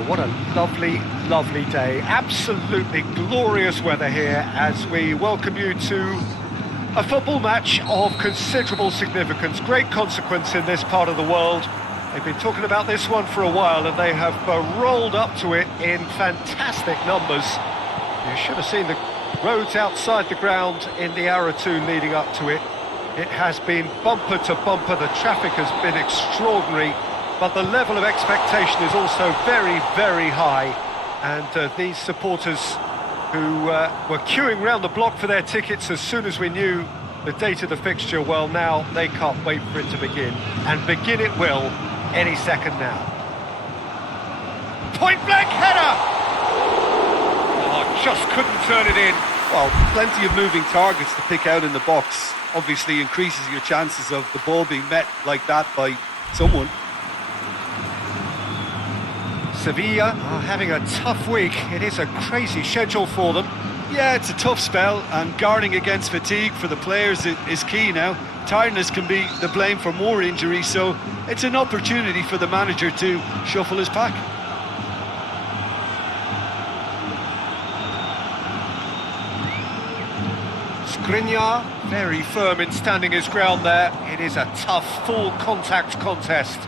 Well, what a lovely, lovely day. Absolutely glorious weather here as we welcome you to a football match of considerable significance, great consequence in this part of the world. They've been talking about this one for a while and they have rolled up to it in fantastic numbers. You should have seen the roads outside the ground in the hour or two leading up to it. It has been bumper to bumper, the traffic has been extraordinary, but the level of expectation is also very, very high. And these supporters who were queuing round the block for their tickets as soon as we knew the date of the fixture, well, now they can't wait for it to begin. And begin it will any second now. Point-blank header! Oh, just couldn't turn it in. Well, plenty of moving targets to pick out in the box. Obviously increases your chances of the ball being met like that by someone. Sevilla are having a tough week. It is a crazy schedule for them. Yeah, it's a tough spell, and guarding against fatigue for the players is key now. Tiredness can be the blame for more injuries, so it's an opportunity for the manager to shuffle his pack. Skriniar, very firm in standing his ground there. It is a tough, full contact contest.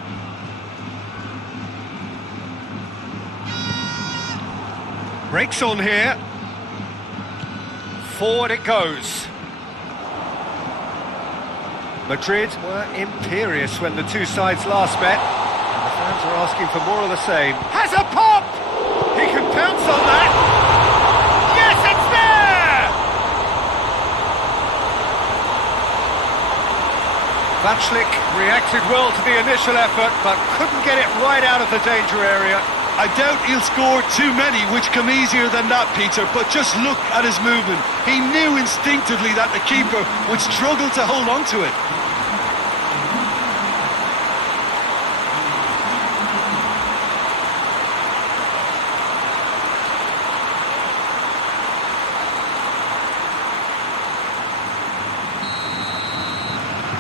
Breaks on here. Forward it goes. Madrid were imperious when the two sides last met. And the fans are asking for more of the same. Has a pop! He can pounce on that. Yes, it's there! Vaclik reacted well to the initial effort, but couldn't get it right out of the danger area. I doubt he'll score too many, which come easier than that, Peter, but just look at his movement. He knew instinctively that the keeper would struggle to hold on to it.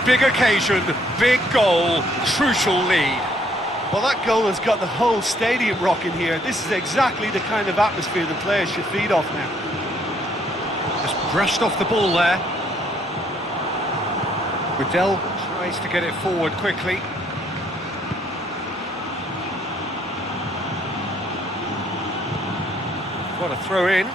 Big occasion, big goal, crucial lead. Well, that goal has got the whole stadium rocking here. This is exactly the kind of atmosphere the players should feed off now. Just brushed off the ball there. Goodell tries to get it forward quickly. Got a throw in.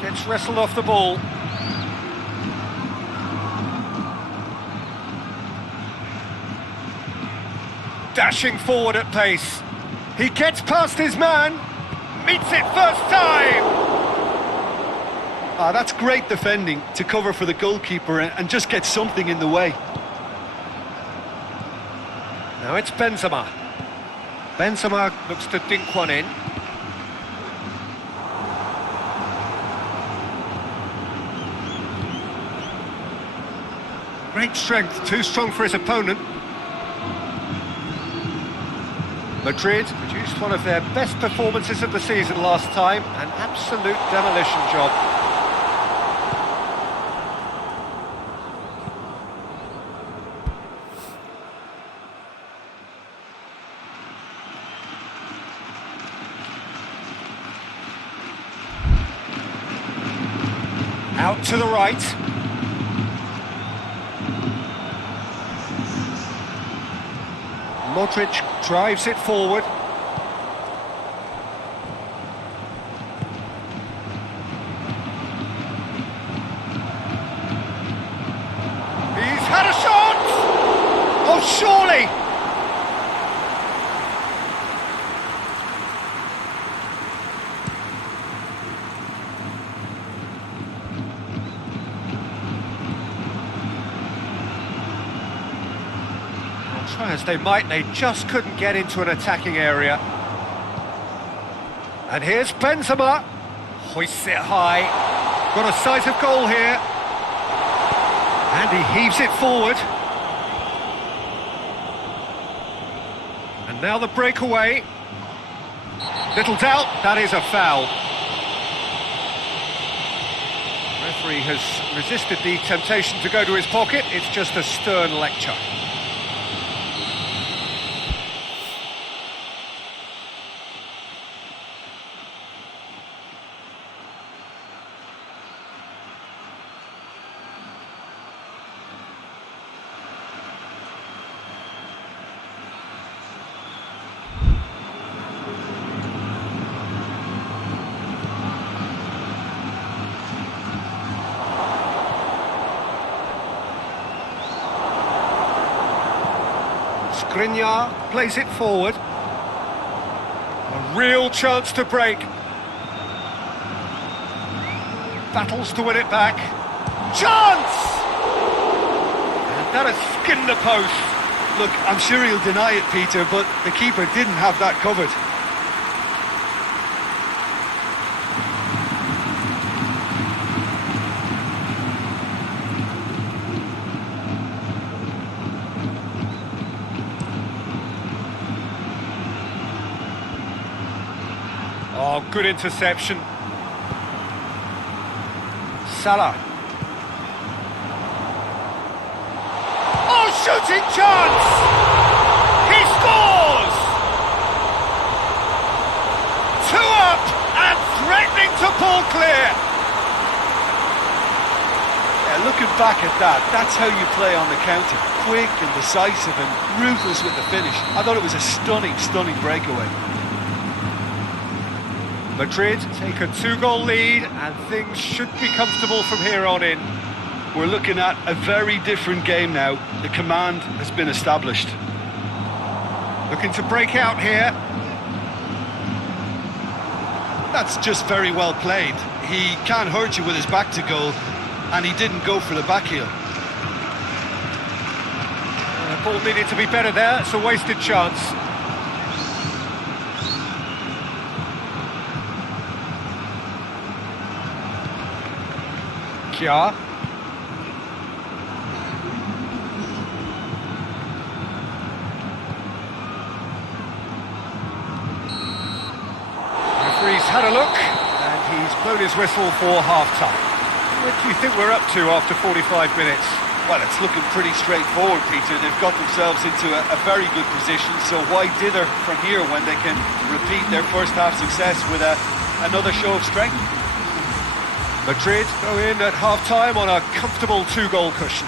Gets wrestled off the ball. Dashing forward at pace. He gets past his man. Meets it first time. That's great defending to cover for the goalkeeper and just get something in the way. Now it's Benzema. Benzema looks to dink one in. Great strength, too strong for his opponent. Madrid produced one of their best performances of the season last time, an absolute demolition job. Out to the right. Modric drives it forward. He's had a shot! Oh, surely! Try as they might, they just couldn't get into an attacking area. And here's Benzema. Hoists it high. Got a sight of goal here. And he heaves it forward. And now the breakaway. Little doubt, that is a foul. referee has resisted the temptation to go to his pocket. It's just a stern lecture. Skriniar plays it forward. A real chance to break. Battles to win it back. Chance! And that has skinned the post. Look, I'm sure he'll deny it, Peter, but the keeper didn't have that covered. Oh, good interception. Salah. Oh, shooting chance! He scores! 2 up and threatening to pull clear. Yeah, looking back at that, that's how you play on the counter. Quick and decisive and ruthless with the finish. I thought it was a stunning, stunning breakaway. Madrid take a 2-goal lead and things should be comfortable from here on in. We're looking at a very different game now. The command has been established. Looking to break out here. That's just very well played. He can't hurt you with his back to goal, and he didn't go for the back heel. The ball needed to be better there, it's a wasted chance. Jika. Referee's had a look and he's blown his whistle for half-time. What do you think we're up to after 45 minutes? Well, it's looking pretty straightforward, Peter. They've got themselves into a very good position, so why dither from here when they can repeat their first half success with another show of strength? Madrid go in at half-time on a comfortable 2-goal cushion.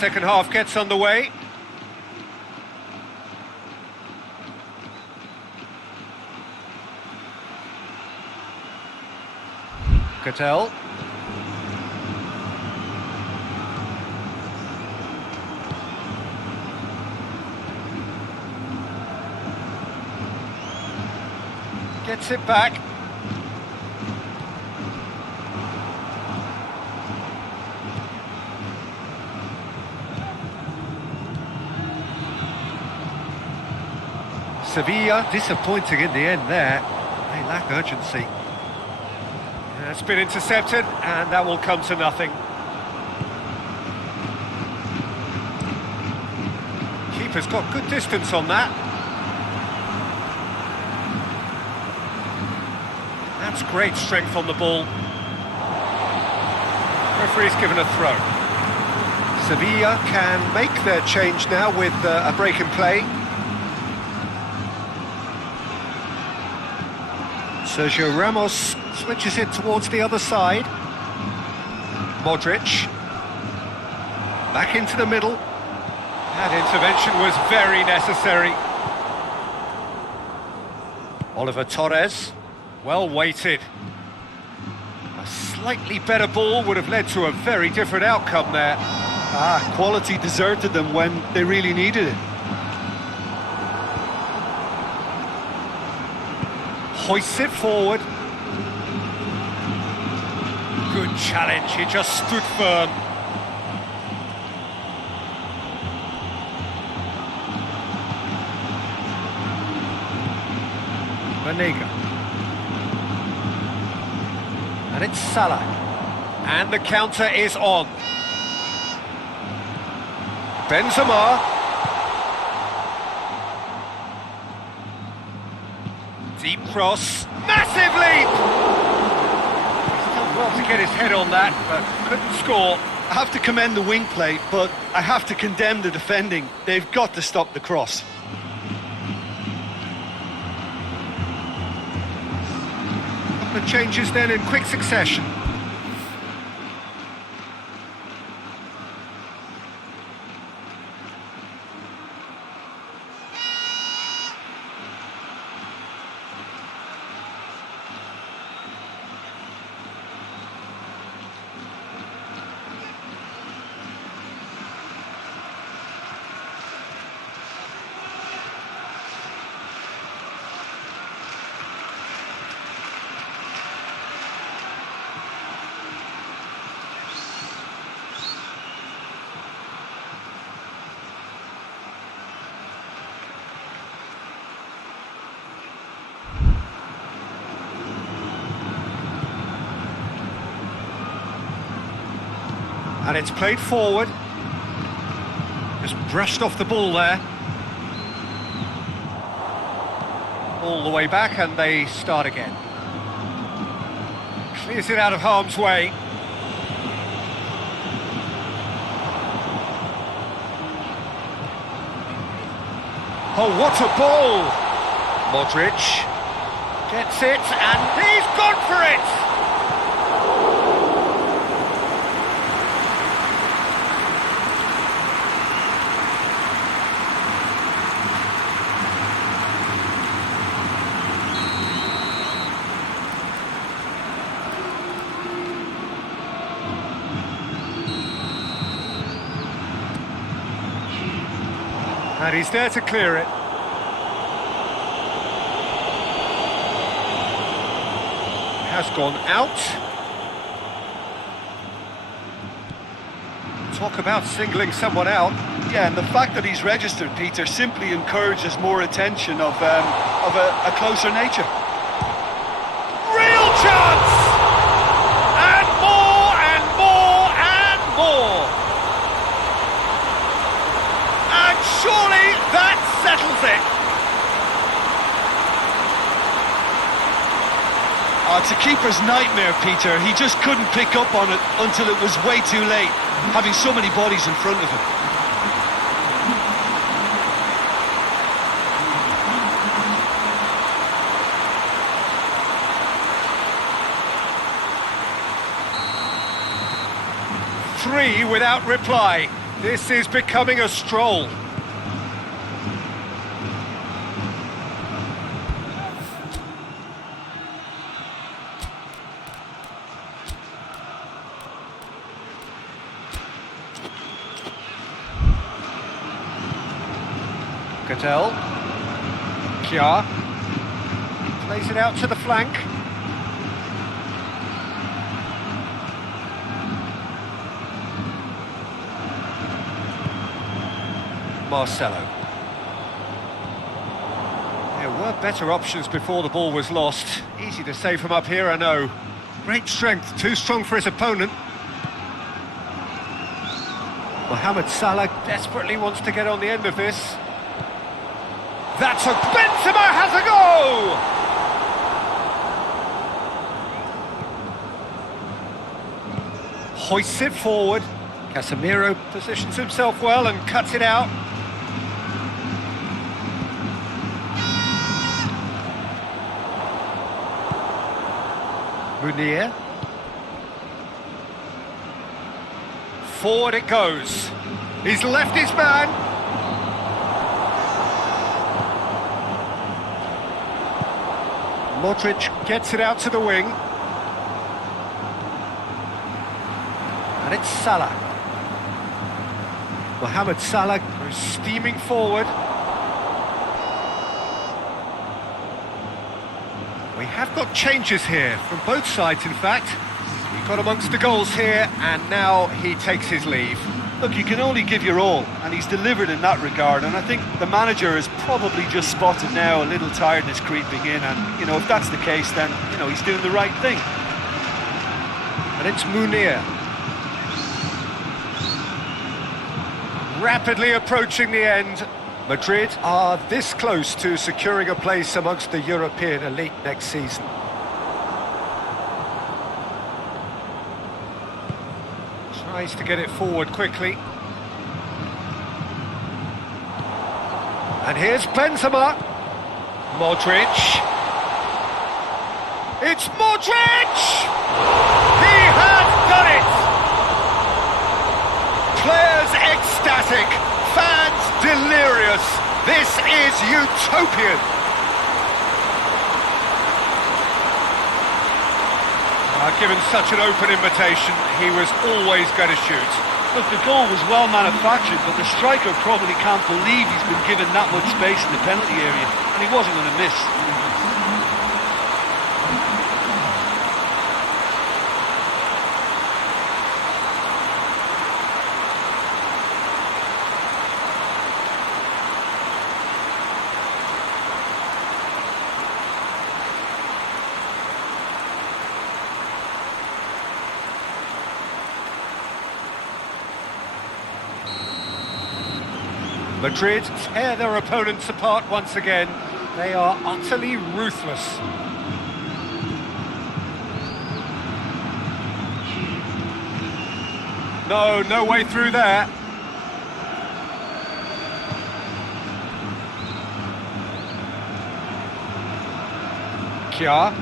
second half gets underway. Cattell. Gets it back. Sevilla disappointing in the end there. They lack urgency. That's been intercepted, and that will come to nothing. Keeper's got good distance on that. That's great strength on the ball. Referee's given a throw. Sevilla can make their change now with a break in play. Sergio Ramos switches it towards the other side. Modric. Back into the middle. That intervention was very necessary. Oliver Torres. Well weighted. A slightly better ball would have led to a very different outcome there. Quality deserted them when they really needed it. Hoists it forward. Good challenge, he just stood firm. Manega. And it's Salah. And the counter is on. Benzema. Deep cross. Massive leap! He's done well to get his head on that, but couldn't score. I have to commend the wing play, but I have to condemn the defending. They've got to stop the cross. The changes then in quick succession. And it's played forward. Just brushed off the ball there. All the way back, and they start again. Clears it out of harm's way. Oh, what a ball! Modric gets it, and he's gone for it! And he's there to clear it. Has gone out. Talk about singling someone out. Yeah, and the fact that he's registered, Peter, simply encourages more attention of a closer nature. Real chance! And more and more and more! And surely that settles it! Oh, it's a keeper's nightmare, Peter. He just couldn't pick up on it until it was way too late, having so many bodies in front of him. Three without reply. This is becoming a stroll. Cattell. Kja. Plays it out to the flank. Marcelo. There were better options before the ball was lost. Easy to save from up here, I know. Great strength, too strong for his opponent. Mohamed Salah desperately wants to get on the end of this. That's a... Benzema has a go! Hoists it forward. Casemiro positions himself well and cuts it out. Munir. Forward it goes. He's left his man. Modric gets it out to the wing. And it's Salah. Mohamed Salah goes steaming forward. We have got changes here, from both sides in fact. He got amongst the goals here, and now he takes his leave. Look, you can only give your all, and he's delivered in that regard, and I think the manager has probably just spotted now a little tiredness creeping in, and, you know, if that's the case, then, you know, he's doing the right thing. And it's Munir. Rapidly approaching the end. Madrid are this close to securing a place amongst the European elite next season. Tries to get it forward quickly. And here's Benzema. Modric. It's Modric! He has done it! Players ecstatic, fans delirious. This is utopian. Given such an open invitation, he was always going to shoot. Look, the goal was well manufactured, but the striker probably can't believe he's been given that much space in the penalty area, and he wasn't going to miss. Madrid tear their opponents apart once again. They are utterly ruthless. No way through there. Kja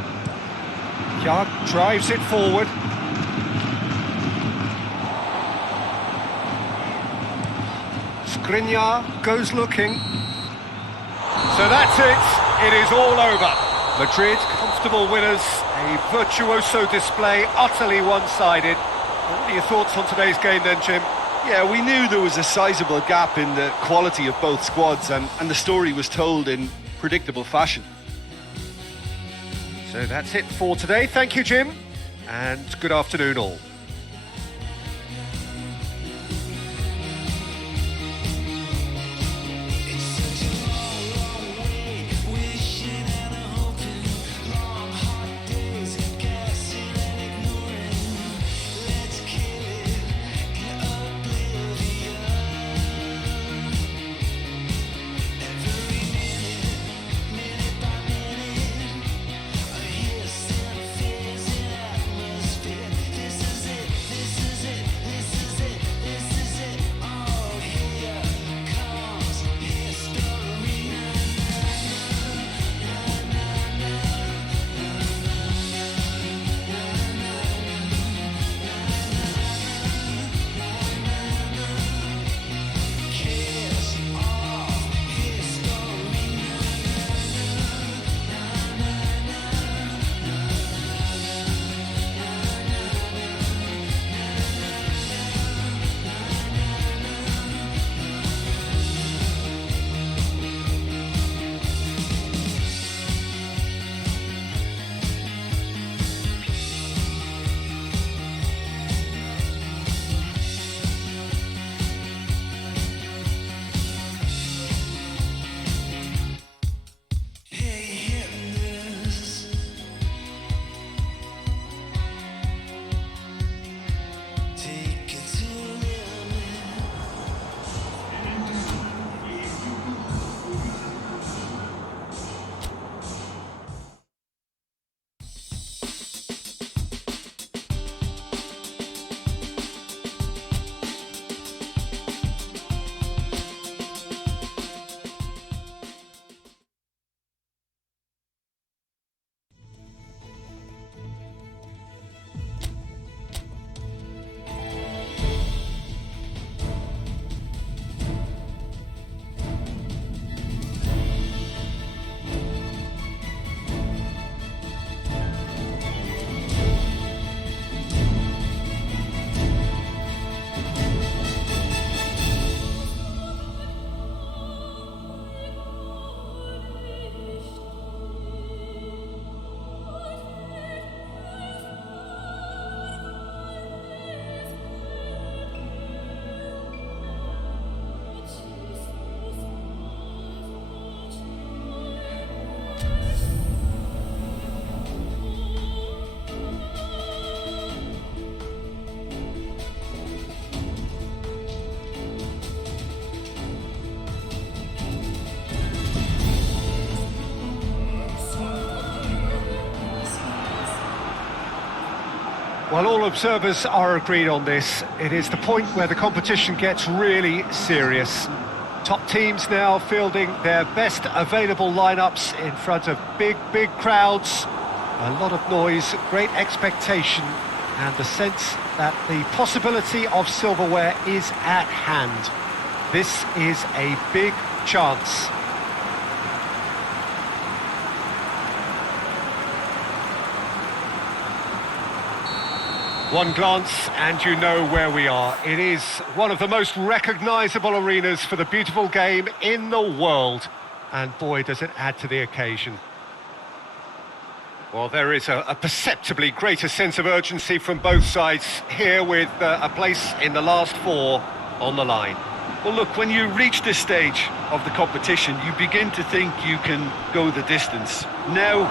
drives it forward. Skriniar goes looking. So that's it. It is all over. Madrid, comfortable winners. A virtuoso display, utterly one-sided. What are your thoughts on today's game then, Jim? Yeah, we knew there was a sizable gap in the quality of both squads, and the story was told in predictable fashion. So that's it for today. Thank you, Jim, and good afternoon all. This is it. Well, all observers are agreed on this. It is the point where the competition gets really serious. Top teams now fielding their best available lineups in front of big crowds. A lot of noise, great expectation, and the sense that the possibility of silverware is at hand. This is a big chance. One glance and you know where we are. It is one of the most recognisable arenas for the beautiful game in the world. And boy, does it add to the occasion. Well, there is a perceptibly greater sense of urgency from both sides here, with a place in the last four on the line. Well, look, when you reach this stage of the competition, you begin to think you can go the distance. Now...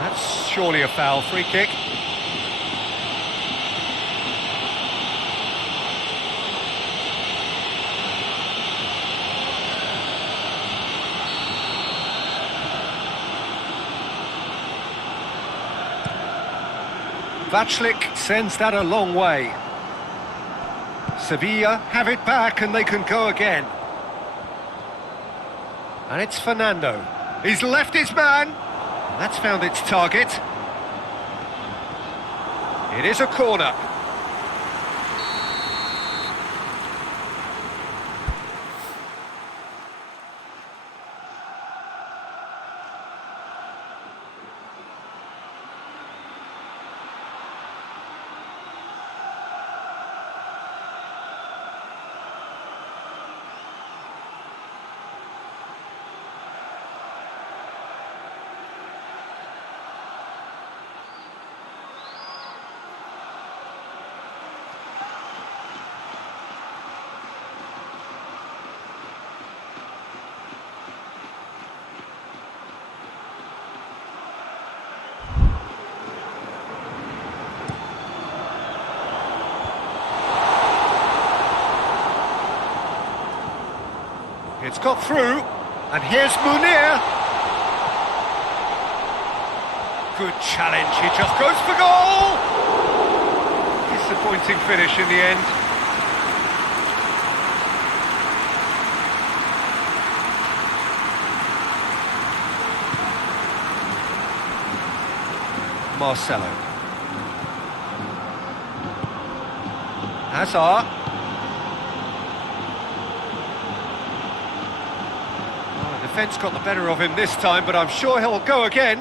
That's surely a foul. Free kick. Vaclik sends that a long way. Sevilla have it back and they can go again. And it's Fernando. He's left his man. That's found its target. It is a corner. It's got through, and here's Munir. Good challenge, he just goes for goal! Disappointing finish in the end. Marcelo. Hazard. Defence got the better of him this time, but I'm sure he'll go again.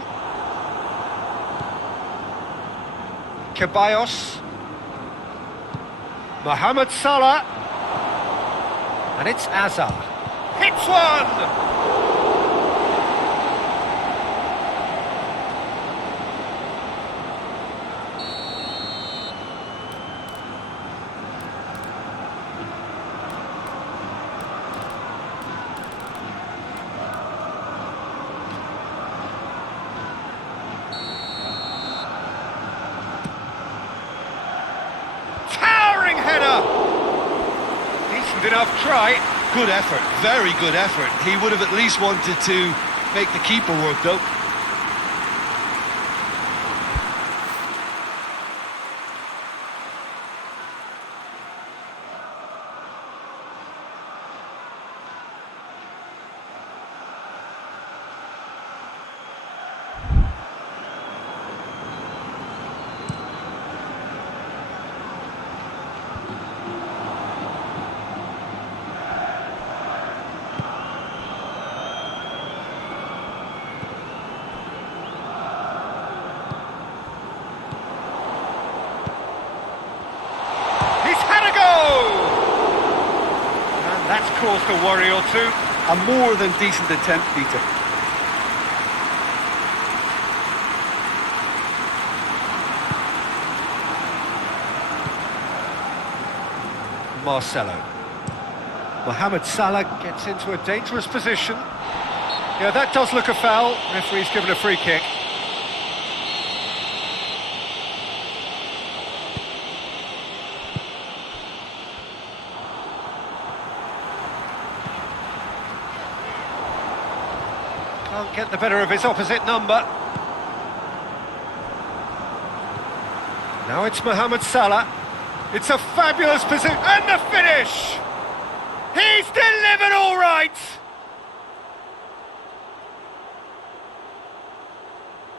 Ceballos. Mohamed Salah. And it's Hazard. Hits one! Enough try. Good effort, very good effort. He would have at least wanted to make the keeper work, though. That's caused a worry or two. A more than decent attempt, Peter. Marcelo. Mohamed Salah gets into a dangerous position. Yeah, that does look a foul. Referee's given a free kick. Can't get the better of his opposite number. Now it's Mohamed Salah. It's a fabulous position, and the finish! He's delivered all right!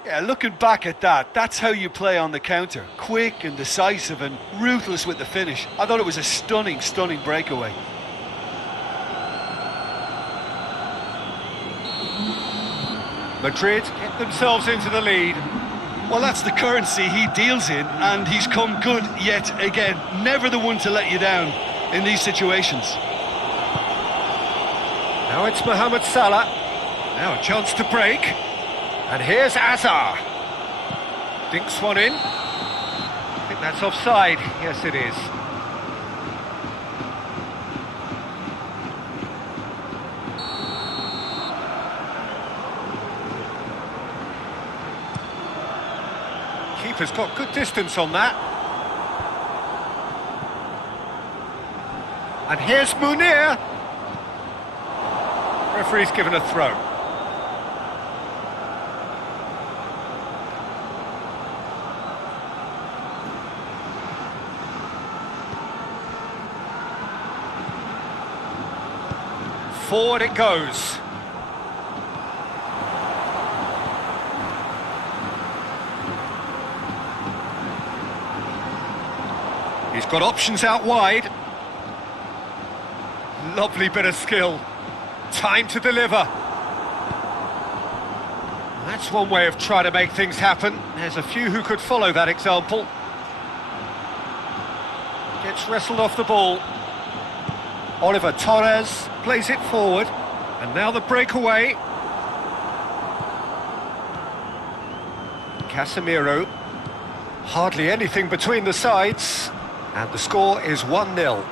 Yeah, looking back at that, that's how you play on the counter. Quick and decisive and ruthless with the finish. I thought it was a stunning, stunning breakaway. Madrid get themselves into the lead. Well, that's the currency he deals in, and he's come good yet again. Never the one to let you down in these situations. Now it's Mohamed Salah. Now a chance to break. And here's Azar. Dinks one in. I think that's offside. Yes, it is. Keeper's got good distance on that. And here's Munir. Referee's given a throw. Forward it goes. He's got options out wide. Lovely bit of skill. Time to deliver. That's one way of trying to make things happen. There's a few who could follow that example. Gets wrestled off the ball. Oliver Torres plays it forward. And now the breakaway. Casemiro. Hardly anything between the sides. And the score is 1-0.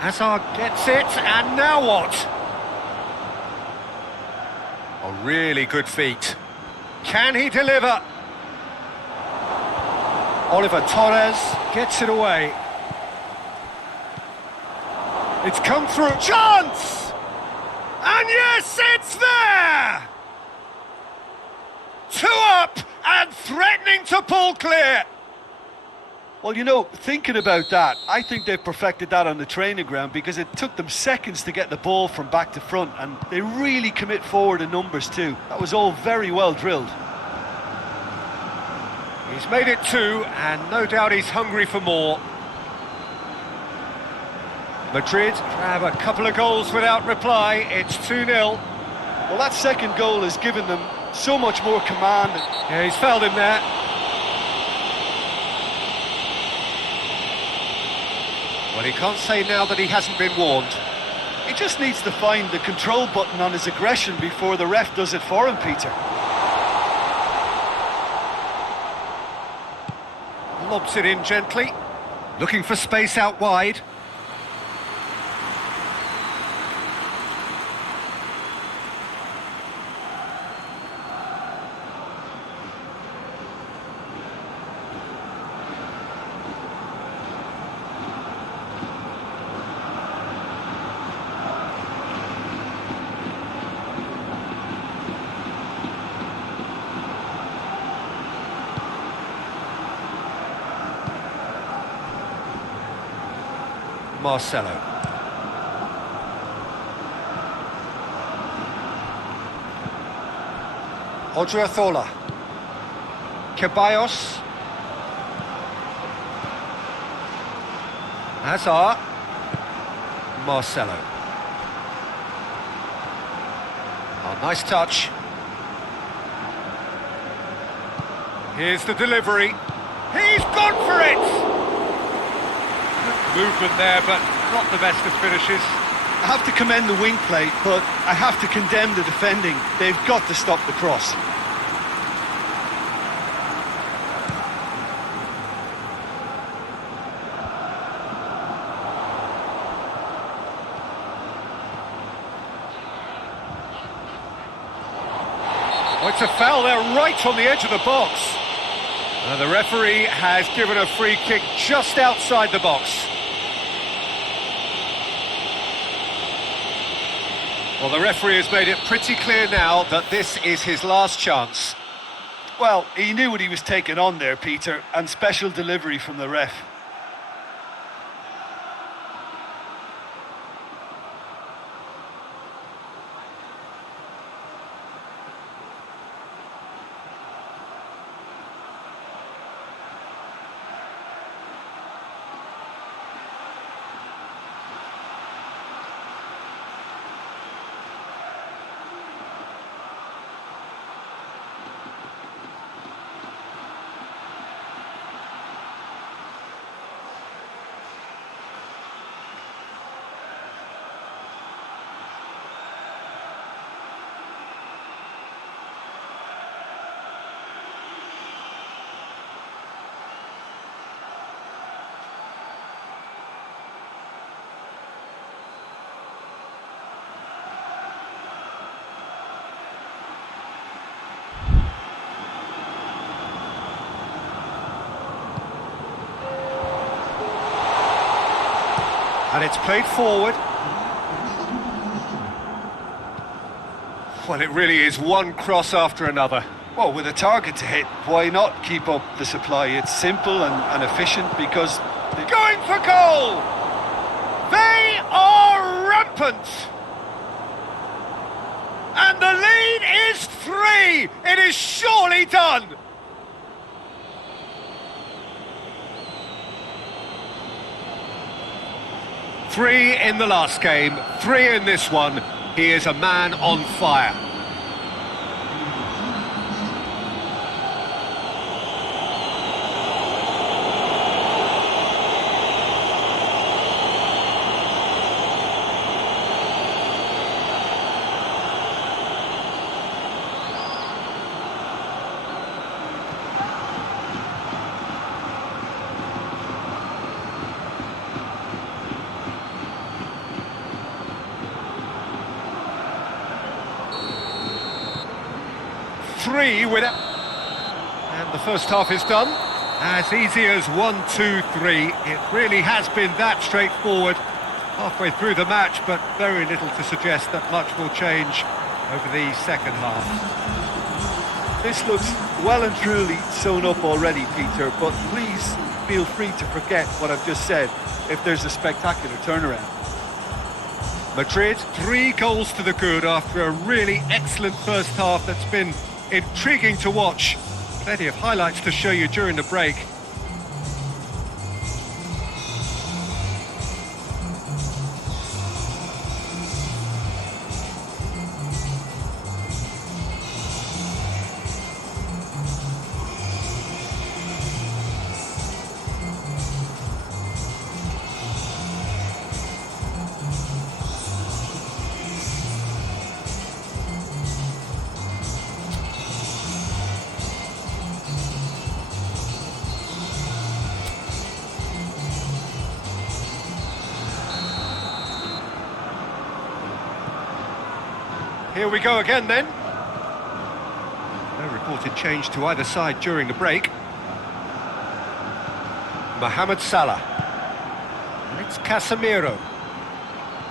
Hazard gets it, and now what? A really good feat. Can he deliver? Oliver Torres gets it away. It's come through. Chance! And yes, it's there! 2 up and threatening to pull clear. Well, you know, thinking about that, I think they've perfected that on the training ground because it took them seconds to get the ball from back to front, and they really commit forward in numbers too. That was all very well drilled. He's made it 2, and no doubt he's hungry for more. Madrid grab a couple of goals without reply. It's 2-0. Well, that second goal has given them so much more command. Yeah, he's fouled him there. Well, he can't say now that he hasn't been warned. He just needs to find the control button on his aggression before the ref does it for him, Peter. Lobs it in gently. Looking for space out wide. Marcelo. Odriozola. Ceballos. Hazard. Marcelo. Oh, nice touch. Here's the delivery. He's gone for it! Movement there, but not the best of finishes. I have to commend the wing play, but I have to condemn the defending. They've got to stop the cross. Oh, it's a foul there right on the edge of the box. The referee has given a free kick just outside the box. Well, the referee has made it pretty clear now that this is his last chance. Well, he knew what he was taking on there, Peter, and special delivery from the ref. And it's played forward. Well, it really is one cross after another. Well, with a target to hit, why not keep up the supply? It's simple and efficient because... Going for goal! They are rampant! And the lead is 3! It is surely done! Three in the last game, 3 in this one. He is a man on fire. Three with it. And the first half is done. As easy as 1, 2, 3. It really has been that straightforward. Halfway through the match, but very little to suggest that much will change over the second half. This looks well and truly sewn up already, Peter, but please feel free to forget what I've just said if there's a spectacular turnaround. Madrid, 3 goals to the good after a really excellent first half that's been intriguing to watch. Plenty of highlights to show you during the break. Here we go again then. No reported change to either side during the break. Mohamed Salah. And it's Casemiro.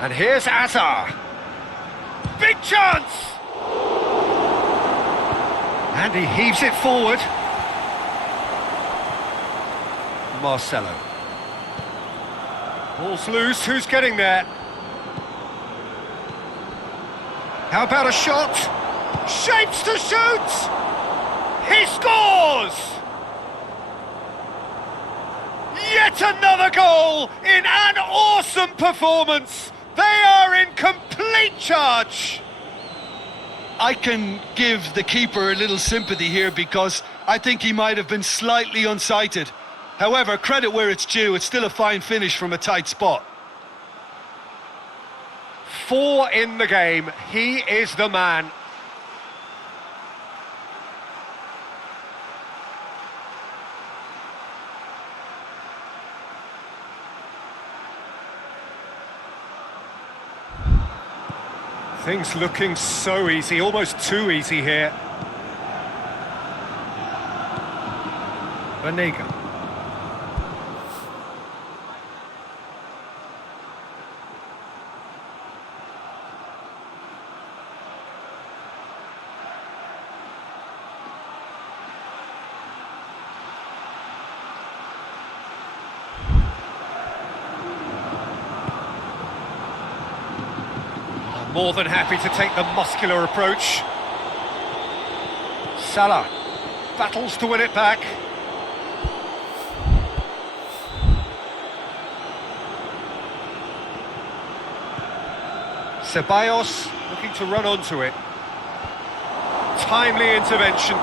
And here's Azar. Big chance! And he heaves it forward. Marcelo. Ball's loose, who's getting there? How about a shot? Shapes to shoot! He scores! Yet another goal in an awesome performance! They are in complete charge! I can give the keeper a little sympathy here because I think he might have been slightly unsighted. However, credit where it's due, it's still a fine finish from a tight spot. 4 in the game, he is the man. Things looking so easy, almost too easy here. Vanega. More than happy to take the muscular approach. Salah battles to win it back. Ceballos looking to run onto it. Timely intervention.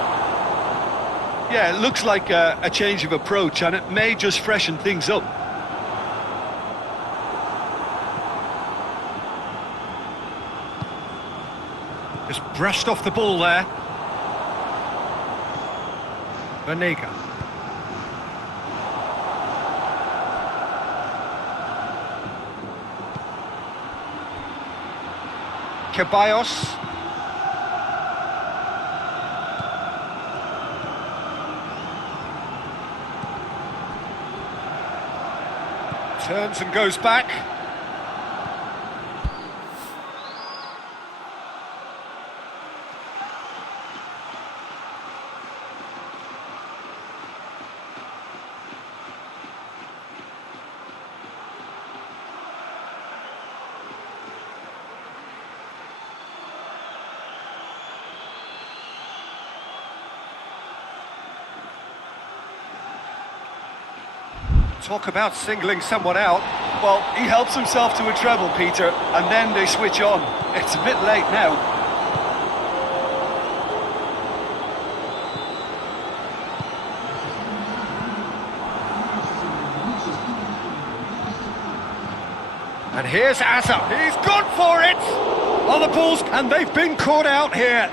Yeah, it looks like a change of approach, and it may just freshen things up. Just brushed off the ball there. Banega. Ceballos. Turns and goes back. Talk about singling someone out. Well, he helps himself to a treble, Peter, and then they switch on. It's a bit late now. And here's Asa. He's gone for it! On the balls, and they've been caught out here.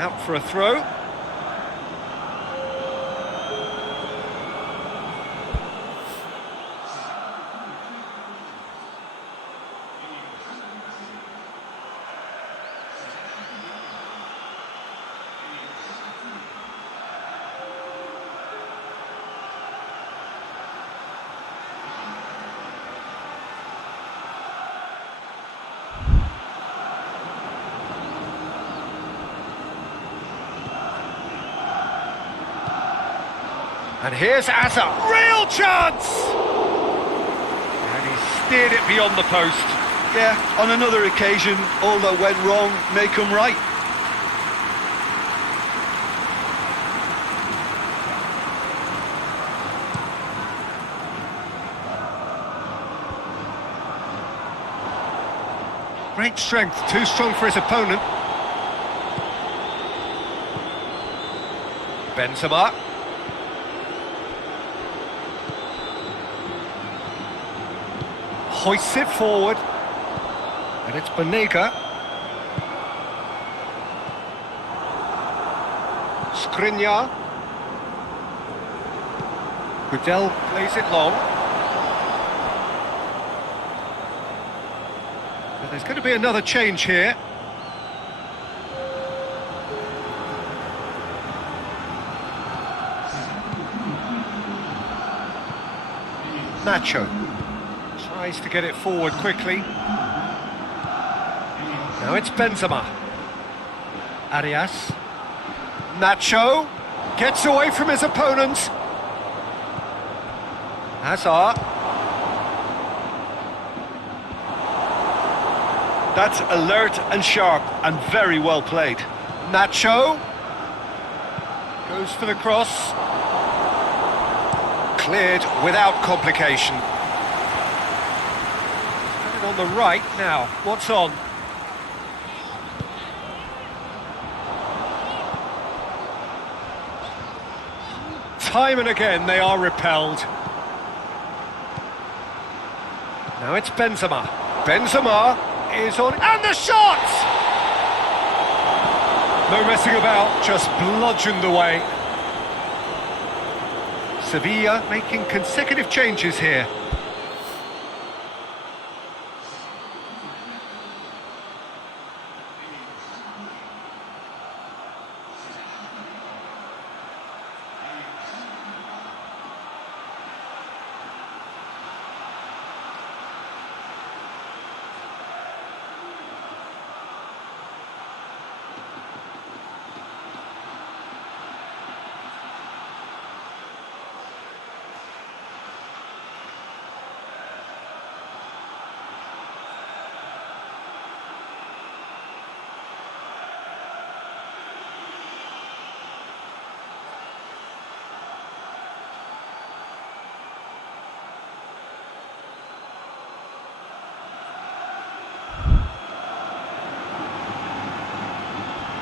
Out for a throw. And here's Asa, real chance! And he steered it beyond the post. Yeah, on another occasion, all that went wrong may come right. Great strength, too strong for his opponent. Benzema. Hoists it forward, and it's Banega. Skriniar. Gudel plays it long. But there's going to be another change here. Nacho. Tries to get it forward quickly. Now it's Benzema. Arias. Nacho gets away from his opponent. Hazard. That's alert and sharp and very well played. Nacho goes for the cross. Cleared without complication. On the right now, what's on? time and again they are repelled. Now it's Benzema. Benzema is on, and the shot! No messing about, just bludgeoned away. Sevilla making consecutive changes here.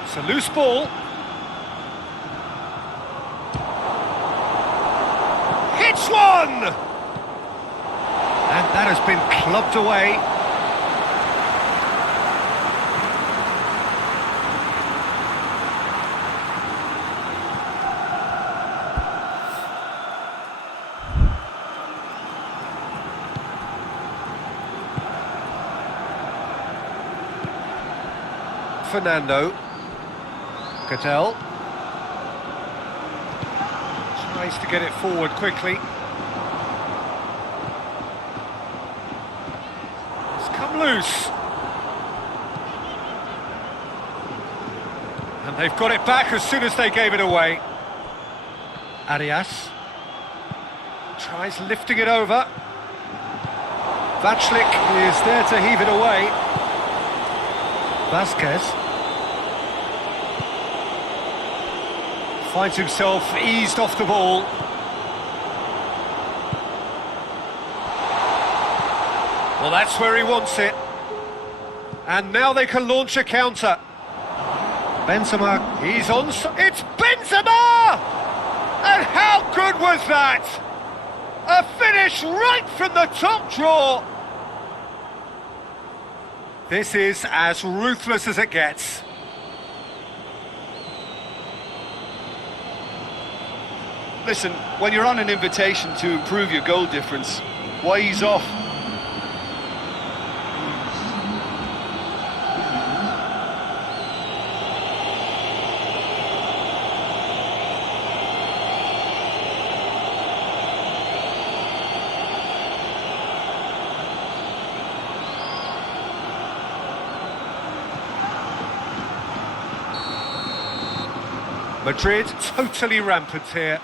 It's a loose ball. Hits one! And that has been clubbed away. Fernando. Cattell tries to get it forward quickly. It's come loose. And they've got it back as soon as they gave it away. Arias tries lifting it over. Vachlik is there to heave it away. Vasquez finds himself eased off the ball. Well, that's where he wants it. And now they can launch a counter. Benzema, he's on... It's Benzema! And how good was that? A finish right from the top drawer. This is as ruthless as it gets. Listen, when you're on an invitation to improve your goal difference, why ease off? Madrid totally rampant here.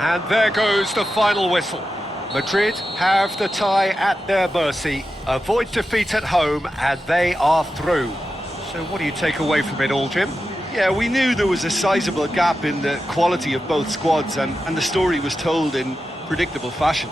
And there goes the final whistle. Madrid have the tie at their mercy, avoid defeat at home, and they are through. So what do you take away from it all, Jim? Yeah, we knew there was a sizable gap in the quality of both squads, and the story was told in predictable fashion.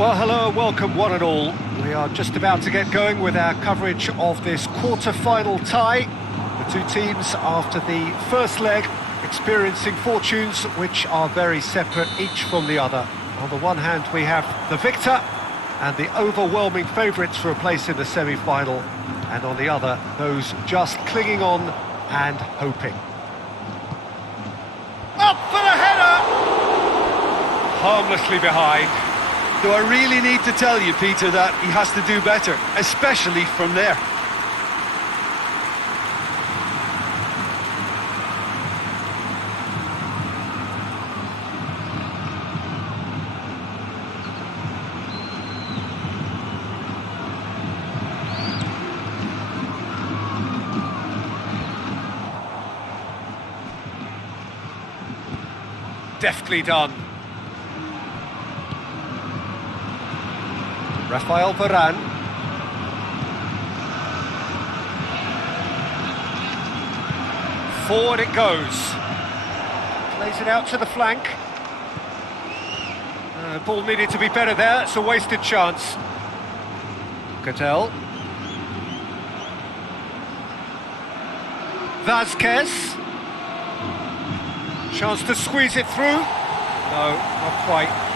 Well, hello and welcome one and all. We are just about to get going with our coverage of this quarter-final tie. The two teams, after the first leg, experiencing fortunes which are very separate each from the other. On the one hand, we have the victor and the overwhelming favourites for a place in the semi-final, and on the other, those just clinging on and hoping. Up for the header! Harmlessly behind. Do I really need to tell you, Peter, that he has to do better, especially from there? Deftly done. Rafael Varane. Forward it goes. Plays it out to the flank. Ball needed to be better there. It's a wasted chance. Cattell. Vasquez. Chance to squeeze it through. No, not quite.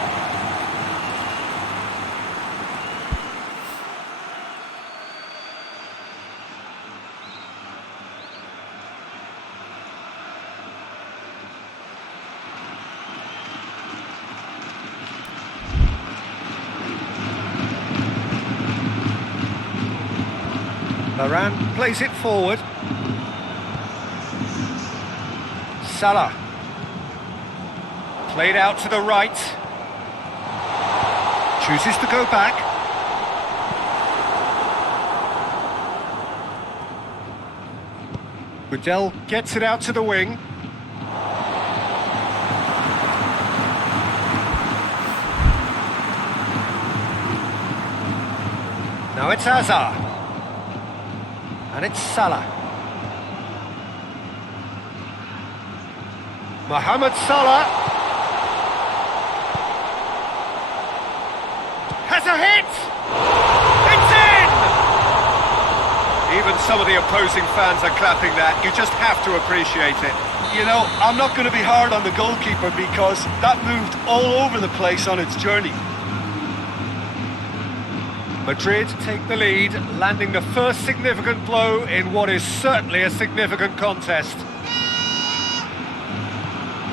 Varane plays it forward. Salah. Played out to the right. Chooses to go back. Goodell gets it out to the wing. Now it's Hazard. And it's Salah. Mohamed Salah has a hit! It's in! Even some of the opposing fans are clapping that. You just have to appreciate it. You know, I'm not going to be hard on the goalkeeper because that moved all over the place on its journey. Madrid take the lead, landing the first significant blow in what is certainly a significant contest.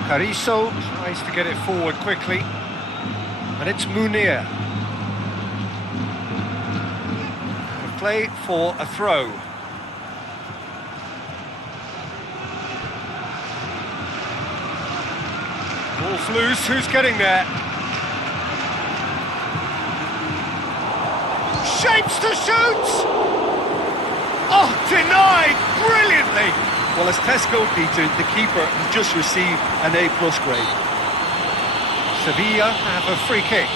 Carrizo tries to get it forward quickly, and it's Munir. Play for a throw. Ball's loose, who's getting there? Shapes to shoot! Oh, denied brilliantly! Well, as Tesco, Peter, the keeper has just received an A+ grade. Sevilla have a free kick.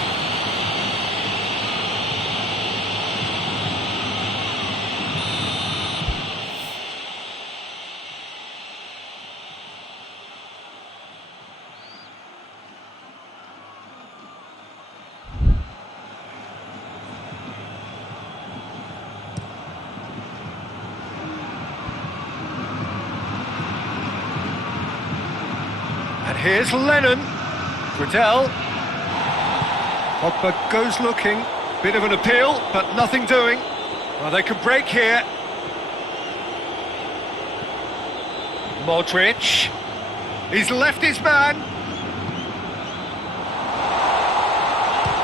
And here's Lennon. Goodell. Pogba goes looking. Bit of an appeal, but nothing doing. Well, they can break here. Modric. He's left his man.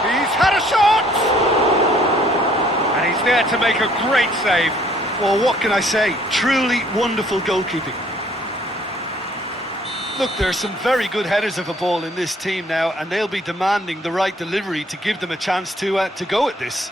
He's had a shot! And he's there to make a great save. Well, what can I say? Truly wonderful goalkeeping. Look, there are some very good headers of a ball in this team now, and they'll be demanding the right delivery to give them a chance to go at this.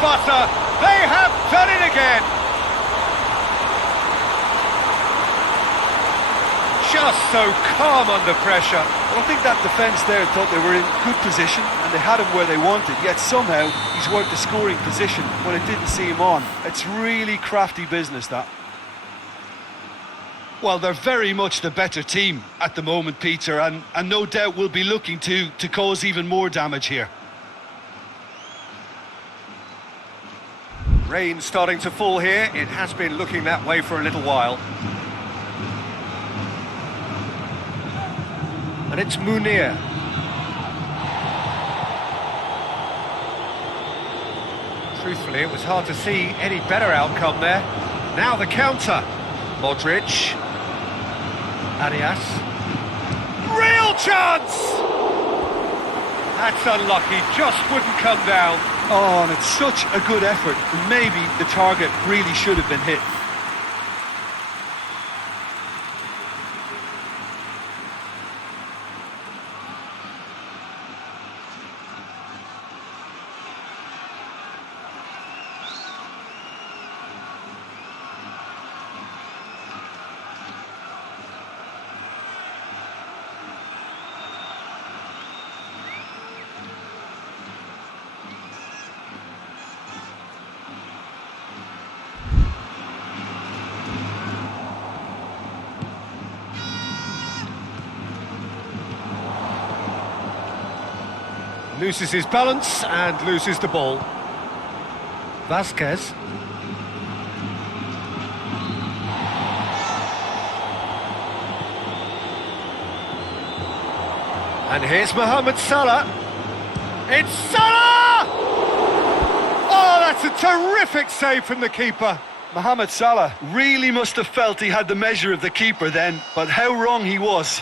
butter. They have done it again. Just so calm under pressure. Well, I think that defence there thought they were in good position and they had him where they wanted, yet somehow he's worked the scoring position when it didn't see him on. It's really crafty business, that. Well, they're very much the better team at the moment, Peter, and no doubt will be looking to cause even more damage here. Rain starting to fall here. It has been looking that way for a little while. And it's Munir. Truthfully, it was hard to see any better outcome there. Now the counter. Modric. Arias. Real chance! That's unlucky, just wouldn't come down. Oh, and it's such a good effort. Maybe the target really should have been hit. Loses his balance and loses the ball. Vasquez. And here's Mohamed Salah. It's Salah! Oh, that's a terrific save from the keeper. Mohamed Salah really must have felt he had the measure of the keeper then, but how wrong he was.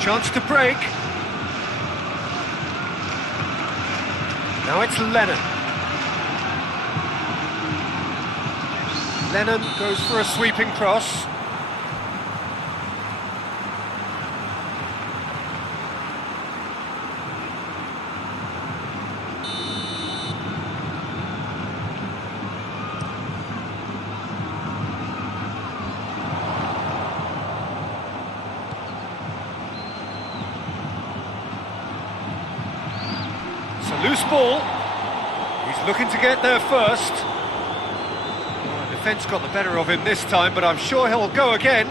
Chance to break. Now it's Lennon. Lennon goes for a sweeping cross. Loose ball. He's looking to get there first. Oh, the defence got the better of him this time, but I'm sure he'll go again.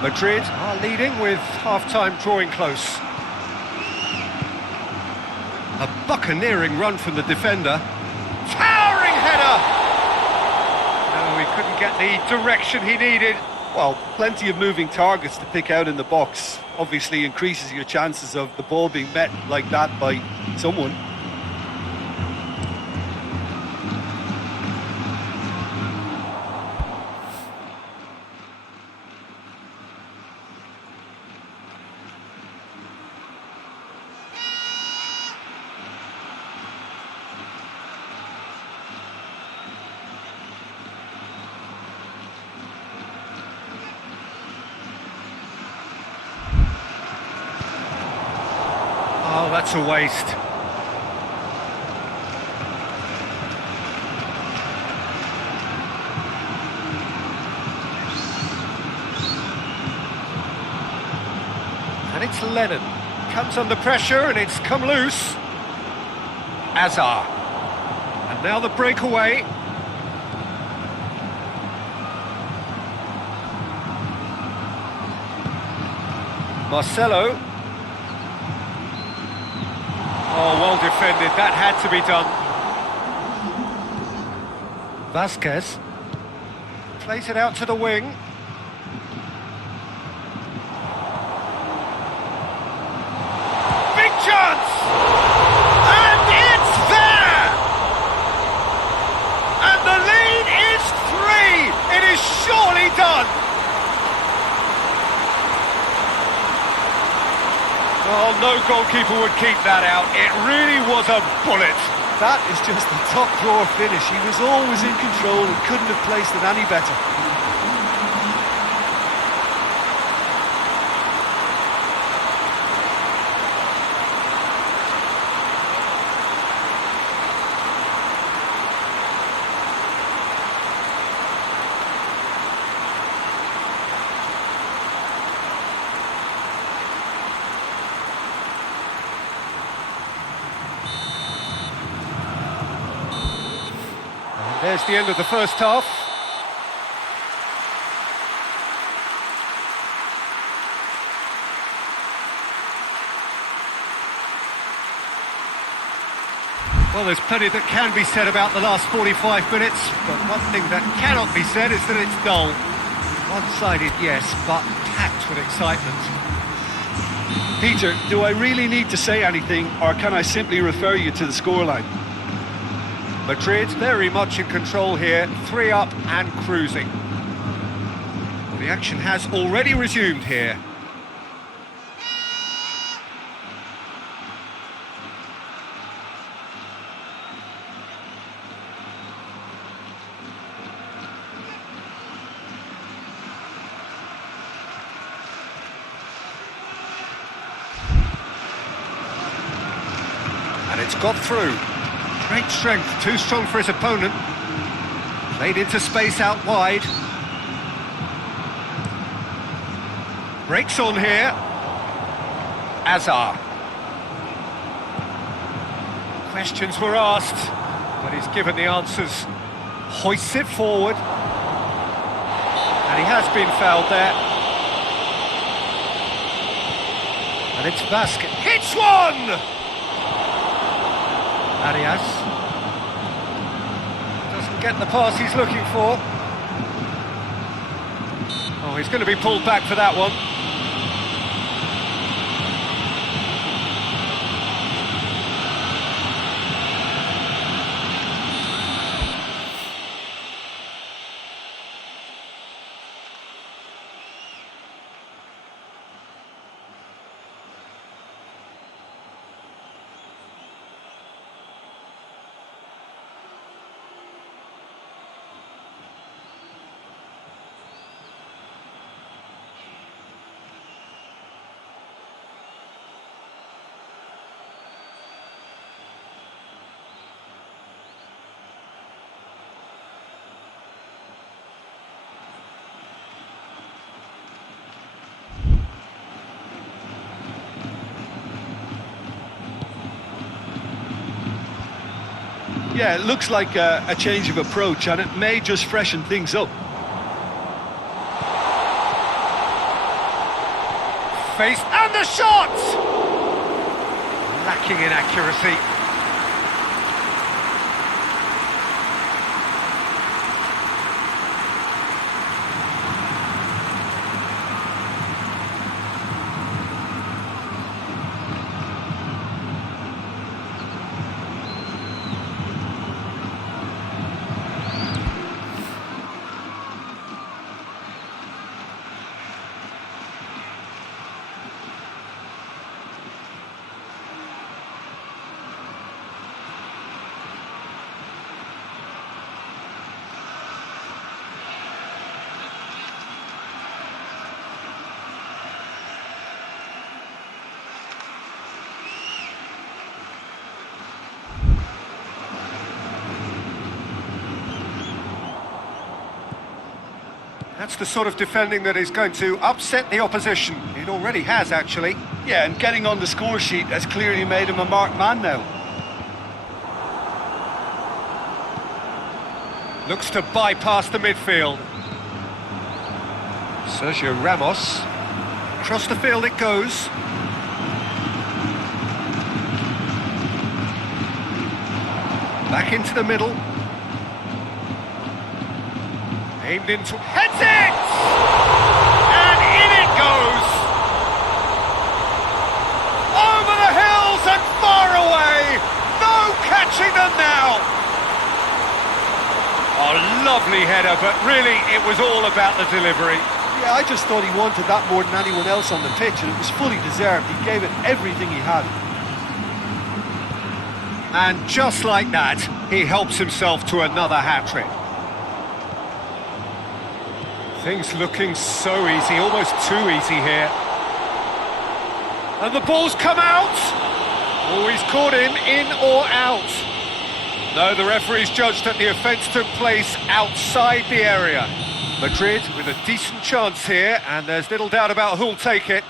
Madrid are leading with half-time drawing close. A buccaneering run from the defender. Towering header! He couldn't get the direction he needed. Well, plenty of moving targets to pick out in the box. Obviously increases your chances of the ball being met like that by someone. Oh, that's a waste. And it's Lennon. Comes under pressure and it's come loose. Azar. And now the breakaway. Marcelo. Oh, well defended. That had to be done. Vasquez plays it out to the wing. Big chance! And it's there! And the lead is 3! It is surely done! Oh, no goalkeeper would keep that out. It really was a bullet. That is just a top drawer finish. He was always in control and couldn't have placed it any better. There's the end of the first half. Well, there's plenty that can be said about the last 45 minutes, but one thing that cannot be said is that it's dull. One-sided, yes, but packed with excitement. Peter, do I really need to say anything, or can I simply refer you to the scoreline? Madrid very much in control here, 3 up and cruising. The action has already resumed here. And it's got through. Great strength, too strong for his opponent. Played into space out wide. Breaks on here. Azar. Questions were asked, but he's given the answers. Hoists it forward. And he has been fouled there. And it's Basket. Hits one! Arias doesn't get the pass he's looking for. Oh, he's going to be pulled back for that one. Yeah, it looks like a change of approach, and it may just freshen things up. Face and the shot! Lacking in accuracy. That's the sort of defending that is going to upset the opposition. It already has, actually. Yeah, and getting on the score sheet has clearly made him a marked man now. Looks to bypass the midfield. Sergio Ramos. Across the field it goes. Back into the middle. Aimed into... Heads it! And in it goes! Over the hills and far away! No catching them now! A lovely header, but really it was all about the delivery. Yeah, I just thought he wanted that more than anyone else on the pitch, and it was fully deserved. He gave it everything he had. And just like that, he helps himself to another hat-trick. Things looking so easy, almost too easy here. And the ball's come out! Oh, he's caught him in or out. No, the referee's judged that the offence took place outside the area. Madrid with a decent chance here, and there's little doubt about who'll take it.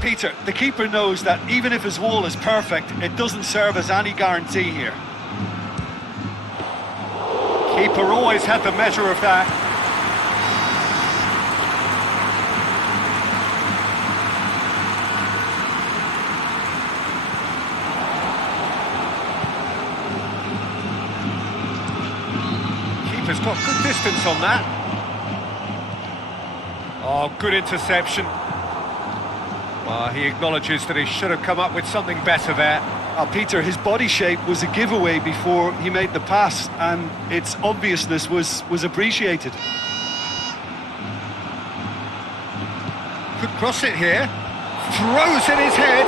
Peter, the keeper knows that even if his wall is perfect, it doesn't serve as any guarantee here. Keeper always had the measure of that. Keeper's got good distance on that. Oh, good interception. He acknowledges that he should have come up with something better there. Peter, his body shape was a giveaway before he made the pass, and its obviousness was appreciated. Could cross it here. Throws in his head.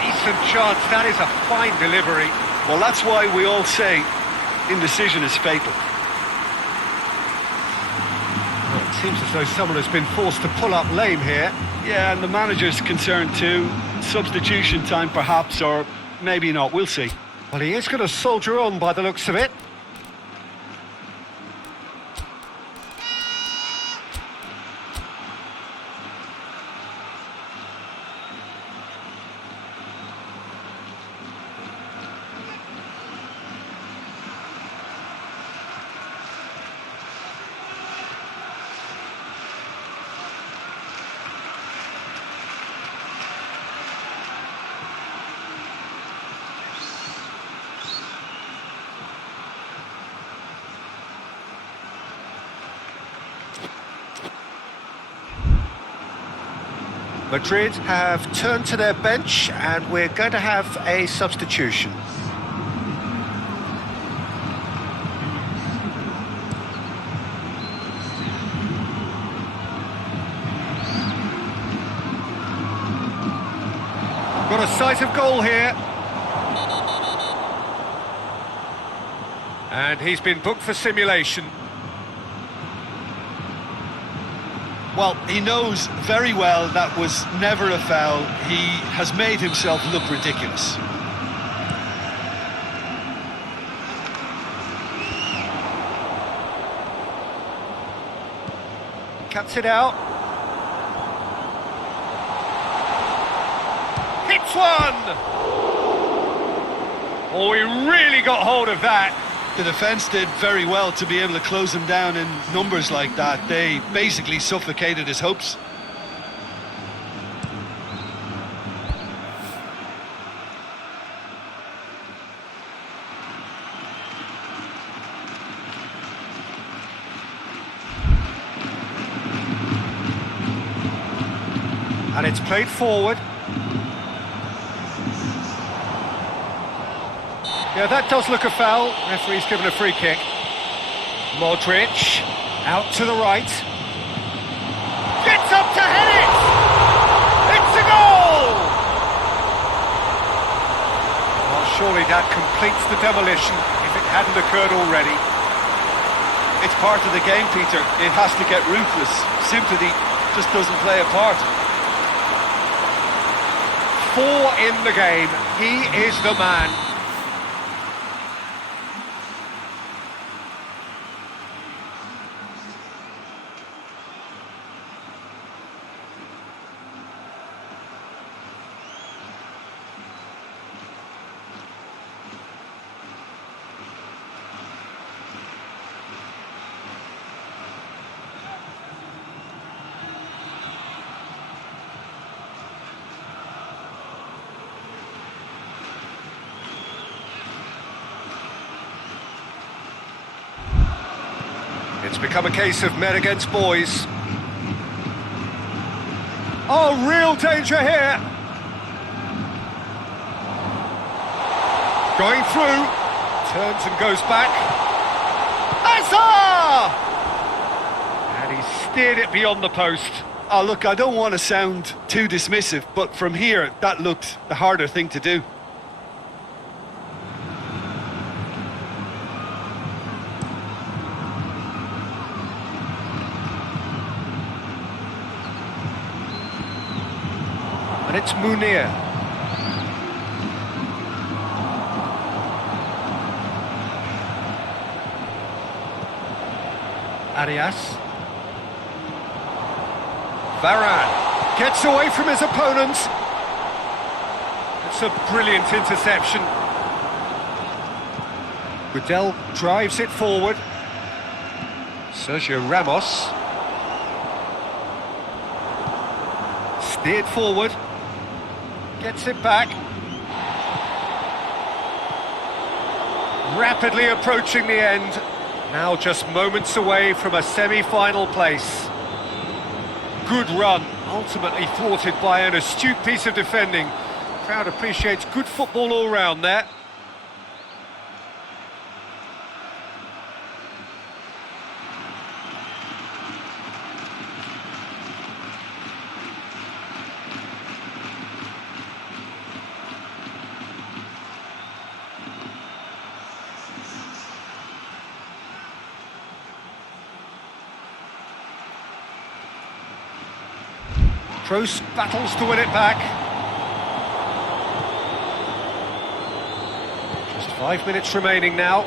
Decent chance, that is a fine delivery. Well, that's why we all say indecision is fatal. Well, it seems as though someone has been forced to pull up lame here. Yeah, and the manager's concerned too. Substitution time perhaps, or maybe not, we'll see. Well, he is going to soldier on by the looks of it. Madrid have turned to their bench, and we're going to have a substitution. Got a sight of goal here. And he's been booked for simulation. Well, he knows very well that was never a foul. He has made himself look ridiculous. Cuts it out. Hits one! Oh, he really got hold of that. The defence did very well to be able to close him down in numbers like that. They basically suffocated his hopes. And it's played forward. Yeah, that does look a foul. Referee's given a free kick. Modric, out to the right. Gets up to hit it! It's a goal! Well, surely that completes the demolition, if it hadn't occurred already. It's part of the game, Peter. It has to get ruthless. Sympathy just doesn't play a part. 4 in the game. He is the man. It's become a case of men against boys. Oh, real danger here. Going through. Turns and goes back. Hazard! And he steered it beyond the post. Oh, look, I don't want to sound too dismissive, but from here, that looked the harder thing to do. And it's Munir. Arias. Varane gets away from his opponent. It's a brilliant interception. Goodell drives it forward. Sergio Ramos. Steered forward. Gets it back. Rapidly approaching the end. Now just moments away from a semi-final place. Good run, ultimately thwarted by an astute piece of defending. Crowd appreciates good football all round there. Kroos battles to win it back. Just 5 minutes remaining now.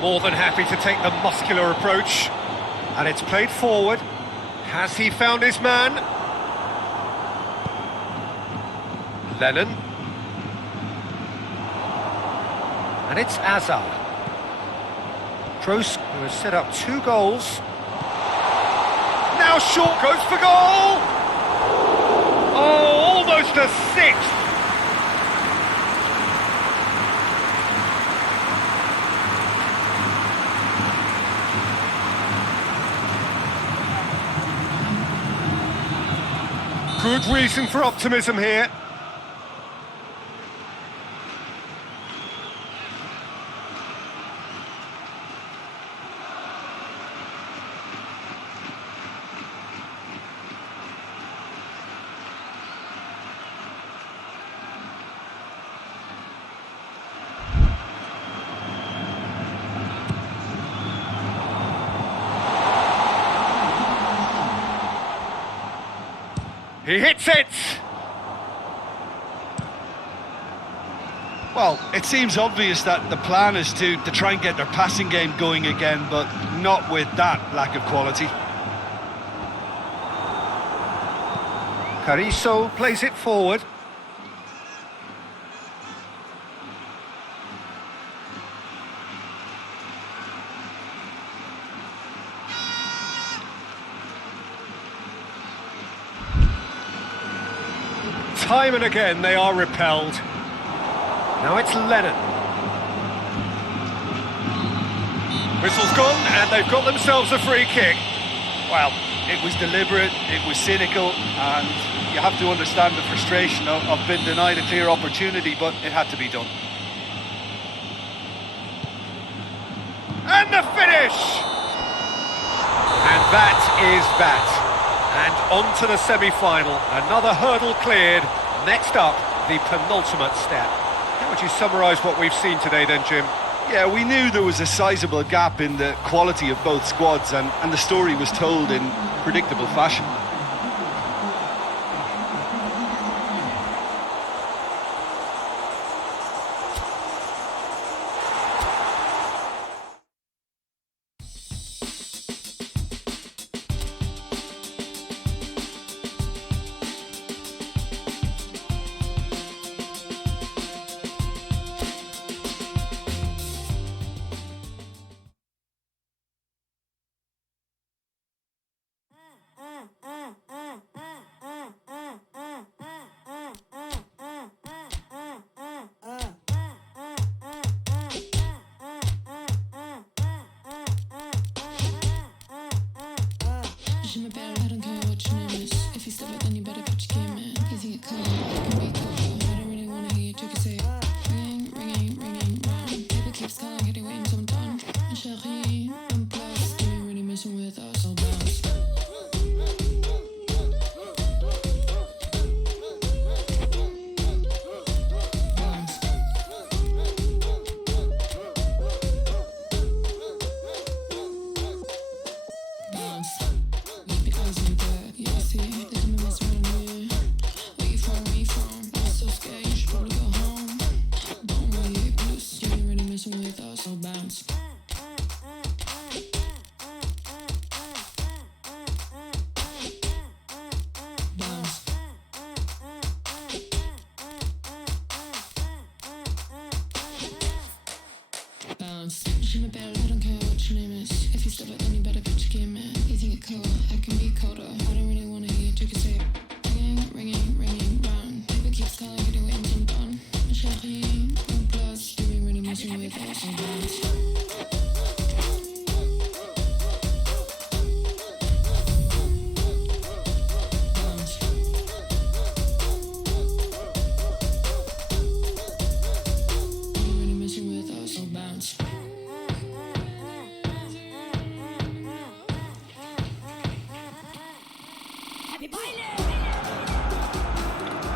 More than happy to take the muscular approach. And it's played forward. Has he found his man? Lennon. And it's Hazard. Kroos, who has set up 2 goals. Now short, goes for goal! Oh, almost a 6th! Good reason for optimism here. He hits it! Well, it seems obvious that the plan is to try and get their passing game going again, but not with that lack of quality. Carrizo plays it forward. Time and again they are repelled. Now it's Lennon. Whistle's gone and they've got themselves a free kick. Well, it was deliberate, it was cynical, and you have to understand the frustration of being denied a clear opportunity, but it had to be done. And the finish! And that is that. And on to the semi-final. Another hurdle cleared. Next up, the penultimate step. How would you summarise what we've seen today then, Jim? Yeah, we knew there was a sizable gap in the quality of both squads, and the story was told in predictable fashion. She my bed, I don't care what your name is. If you step it, then you better put your game in. You think it cool, I can be colder. I don't really wanna hear you say it. Ringing round. Paper keeps calling, get your engine done. Ma chérie, one plus, do we really messing with us? And bounce.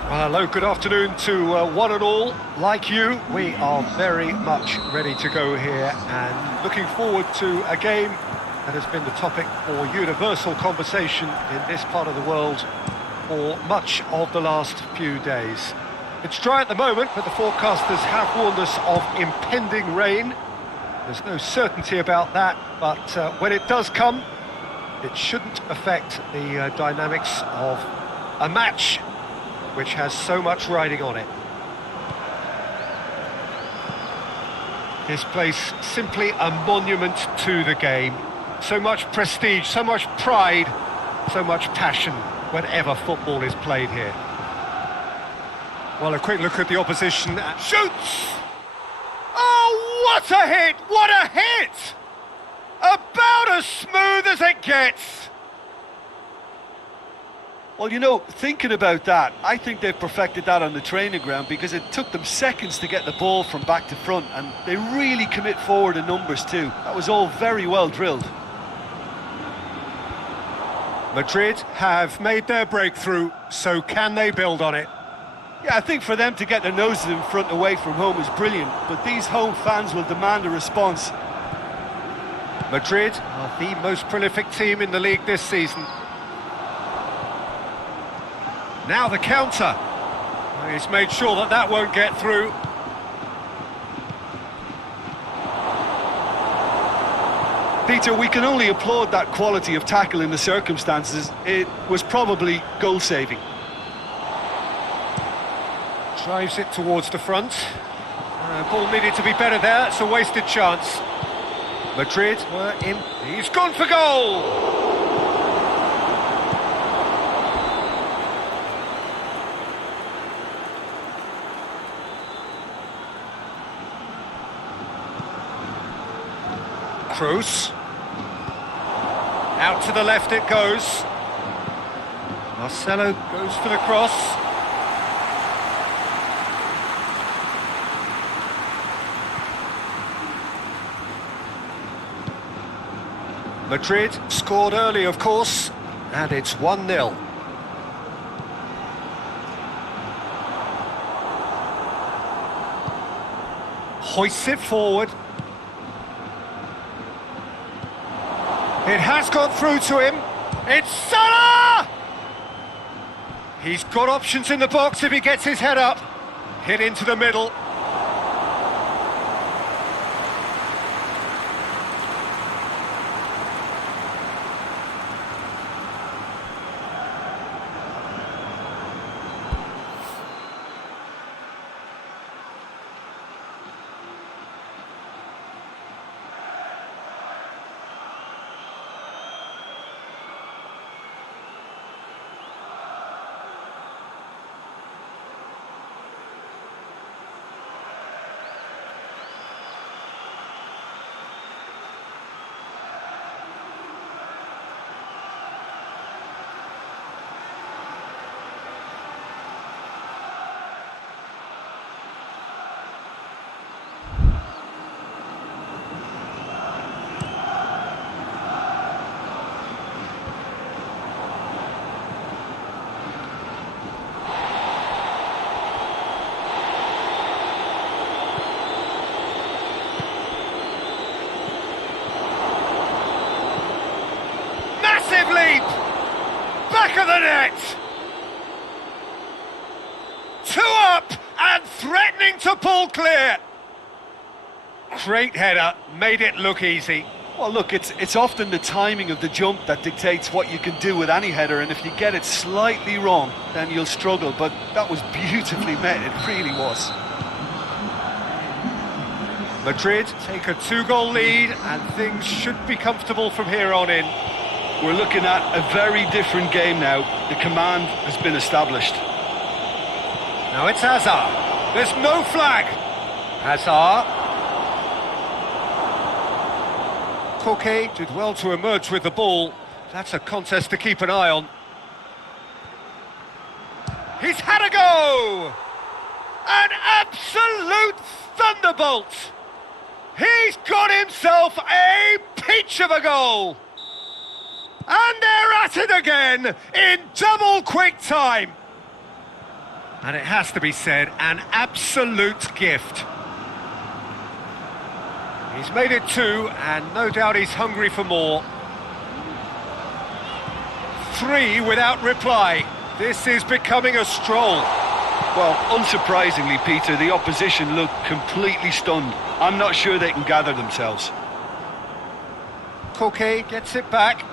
Hello, good afternoon to one and all. Like you, we are very much ready to go here and looking forward to a game that has been the topic for universal conversation in this part of the world for much of the last few days. It's dry at the moment, but the forecasters have warned us of impending rain. There's no certainty about that, but when it does come, it shouldn't affect the dynamics of a match which has so much riding on it. This place simply a monument to the game. So much prestige, so much pride, so much passion whenever football is played here. Well, a quick look at the opposition. Shoots! Oh, what a hit! What a hit! About as smooth as it gets. Well, you know, thinking about that, I think they've perfected that on the training ground because it took them seconds to get the ball from back to front, and they really commit forward in numbers too. That was all very well drilled. Madrid have made their breakthrough, so can they build on it? Yeah, I think for them to get their noses in front away from home is brilliant, but these home fans will demand a response. Madrid are the most prolific team in the league this season. Now the counter. He's made sure that that won't get through. Peter, we can only applaud that quality of tackle in the circumstances. It was probably goal-saving. Drives it towards the front. Ball needed to be better there. It's a wasted chance. Madrid were in. He's gone for goal! Cruz. Out to the left it goes. Marcelo goes for the cross. Madrid scored early, of course, and it's 1-0. Hoists it forward. It has got through to him. It's Salah! He's got options in the box if he gets his head up. Hit into the middle. Leap! Back of the net! 2 up and threatening to pull clear! Great header, made it look easy. Well, look, it's often the timing of the jump that dictates what you can do with any header, and if you get it slightly wrong, then you'll struggle, but that was beautifully met, it really was. Madrid take a 2-goal lead, and things should be comfortable from here on in. We're looking at a very different game now. The command has been established. Now it's Hazard. There's no flag. Hazard. Koke did well to emerge with the ball. That's a contest to keep an eye on. He's had a go! An absolute thunderbolt! He's got himself a peach of a goal! And they're at it again in double quick time! And it has to be said, an absolute gift. He's made it 2, and no doubt he's hungry for more. 3 without reply. This is becoming a stroll. Well, unsurprisingly, Peter, the opposition look completely stunned. I'm not sure they can gather themselves. Koke gets it back.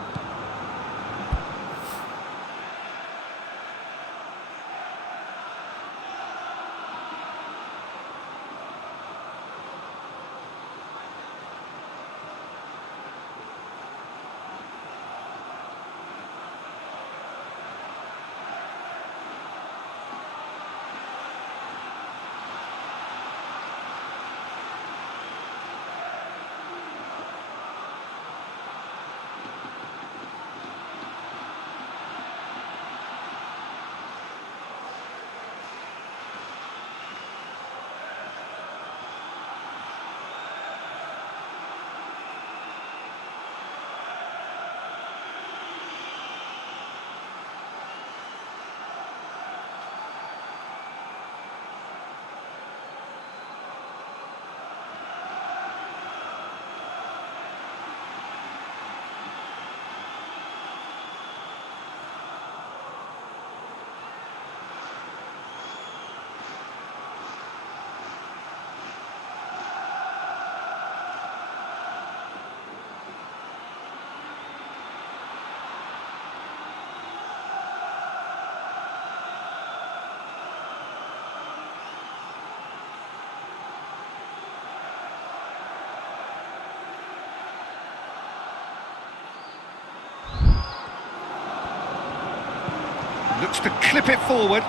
Looks to clip it forward.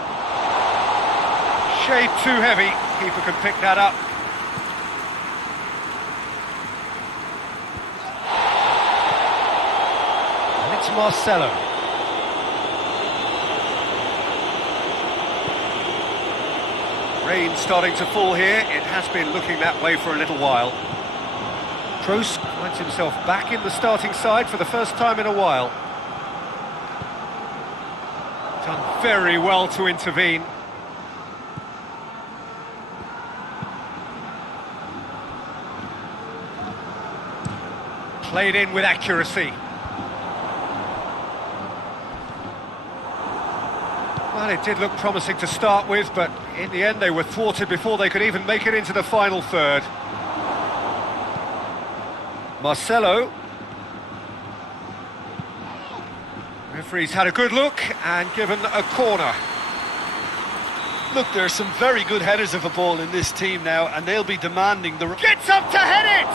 Shade too heavy. Keeper can pick that up. And it's Marcelo. Rain starting to fall here. It has been looking that way for a little while. Kroos finds himself back in the starting side for the first time in a while. Done very well to intervene. Played in with accuracy. Well, it did look promising to start with, but in the end they were thwarted before they could even make it into the final third. Marcelo. Referee's had a good look and given a corner. Look, there are some very good headers of a ball in this team now, and they'll be demanding the... Gets up to head it!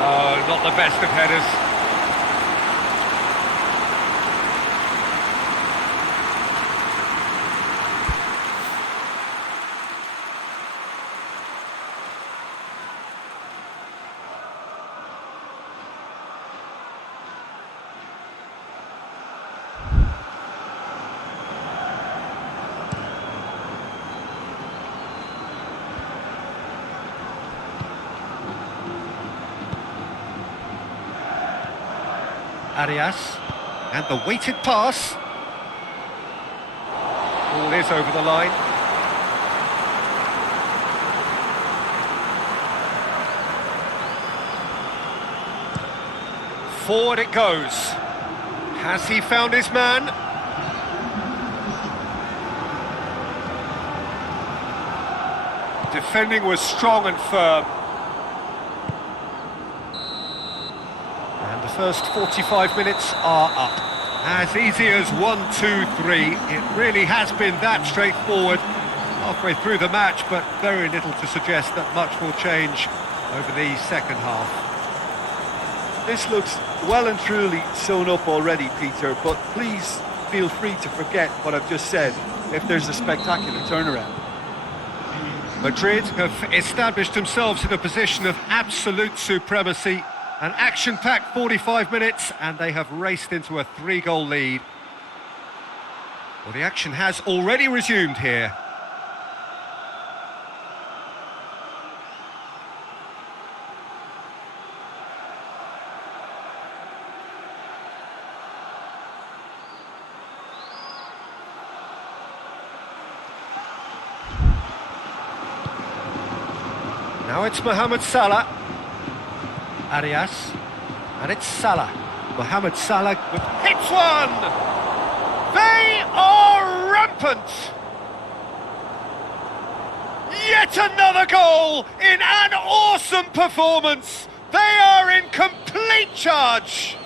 Oh, not the best of headers. Arias, and the weighted pass. Ball is over the line. Forward it goes. Has he found his man? Defending was strong and firm. The first 45 minutes are up. As easy as 1, 2, 3. It really has been that straightforward. Halfway through the match, but very little to suggest that much will change over the second half. This looks well and truly sewn up already, Peter, but please feel free to forget what I've just said if there's a spectacular turnaround. Madrid have established themselves in a position of absolute supremacy. An action-packed 45 minutes, and they have raced into a 3-goal lead. Well, the action has already resumed here. Now it's Mohamed Salah. Arias. And it's Salah. Mohamed Salah hits one! They are rampant! Yet another goal in an awesome performance! They are in complete charge!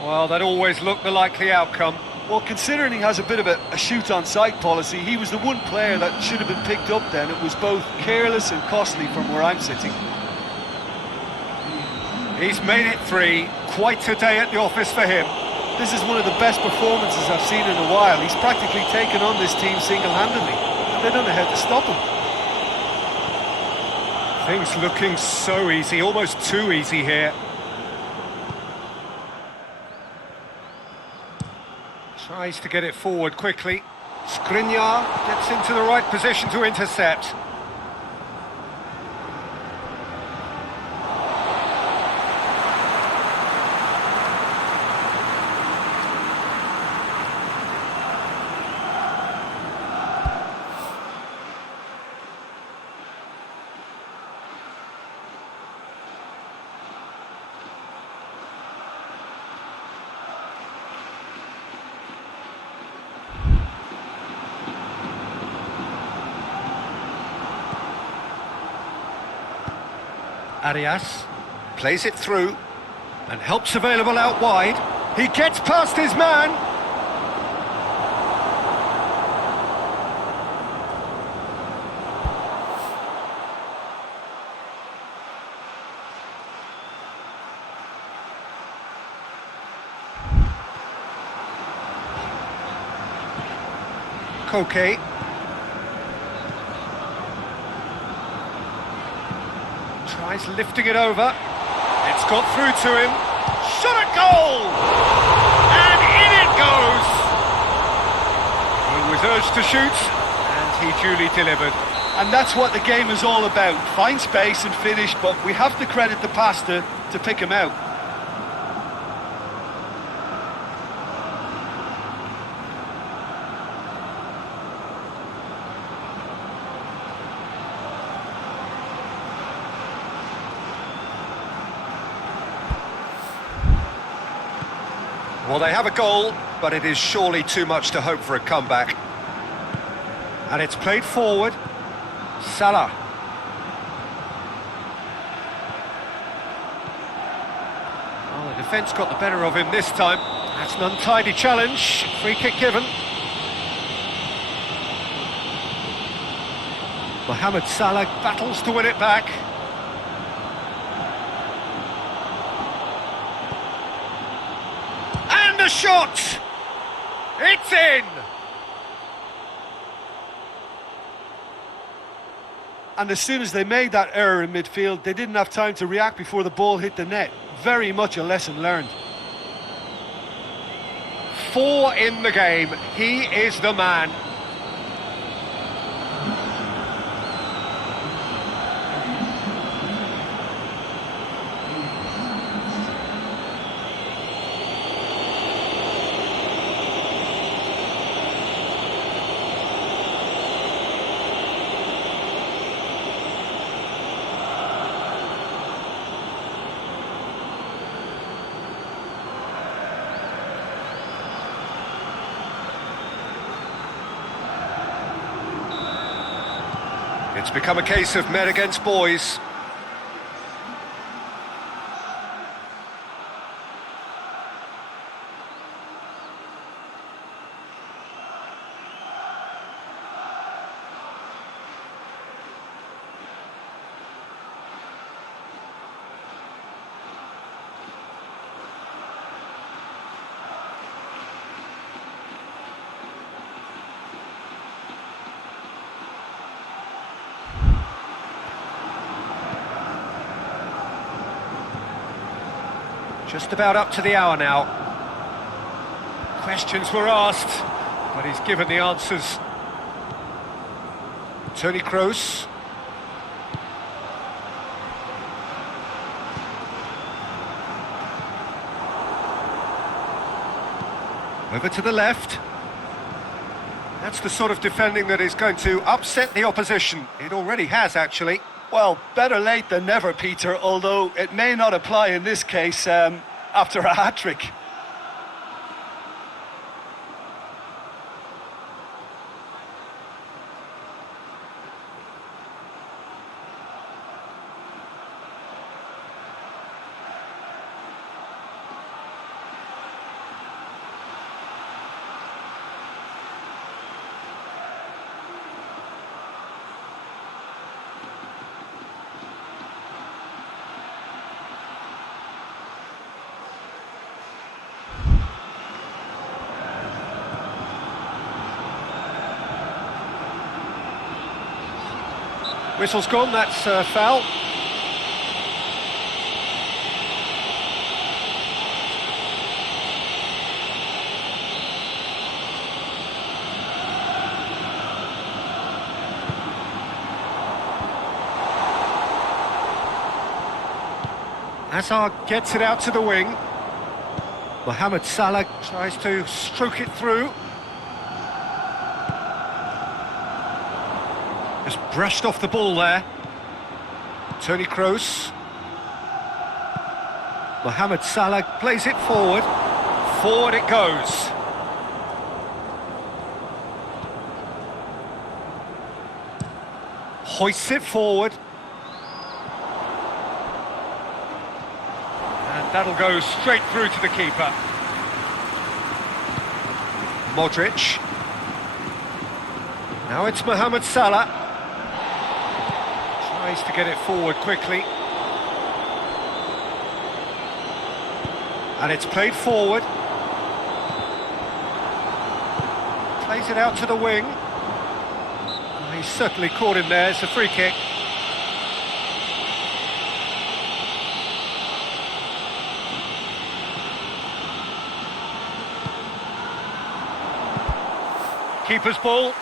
Well, that always looked the likely outcome. Well, considering he has a bit of a shoot-on-sight policy, he was the one player that should have been picked up then. It was both careless and costly from where I'm sitting. He's made it 3. Quite a day at the office for him. This is one of the best performances I've seen in a while. He's practically taken on this team single-handedly. They don't know how to stop him. Things looking so easy, almost too easy here. Tries to get it forward quickly. Skriniar gets into the right position to intercept. Arias plays it through and helps available out wide. He gets past his man. Koke. Tries lifting it over. It's got through to him. Shot at goal! And in it goes! He was urged to shoot, and he duly delivered. And that's what the game is all about. Find space and finish, but we have to credit the pass to pick him out. Well, they have a goal, but it is surely too much to hope for a comeback. And it's played forward. Salah. Well, the defence got the better of him this time. That's an untidy challenge. Free kick given. Mohamed Salah battles to win it back. And a shot! It's in! And as soon as they made that error in midfield, they didn't have time to react before the ball hit the net. Very much a lesson learned. 4 in the game. He is the man. It's become a case of men against boys. Just about up to the hour now. Questions were asked, but he's given the answers. Toni Kroos. Over to the left. That's the sort of defending that is going to upset the opposition. It already has, actually. Well, better late than never, Peter, although it may not apply in this case after a hat-trick. Whistle's gone, that's foul. Hazard gets it out to the wing. Mohamed Salah tries to stroke it through. Just brushed off the ball there. Toni Kroos. Mohamed Salah plays it forward. Forward it goes. Hoists it forward. And that'll go straight through to the keeper. Modric. Now it's Mohamed Salah. Tries to get it forward quickly. And it's played forward. Plays it out to the wing. He's certainly caught him there. It's a free kick. Keeper's ball.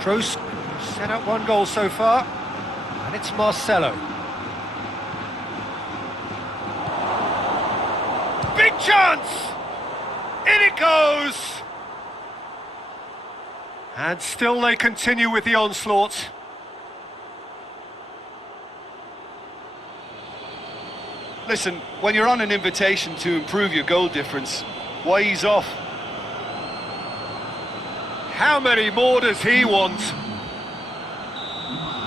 Kroos set up one goal so far, and it's Marcelo. Big chance! In it goes! And still they continue with the onslaught. Listen, when you're on an invitation to improve your goal difference, why ease off? How many more does he want?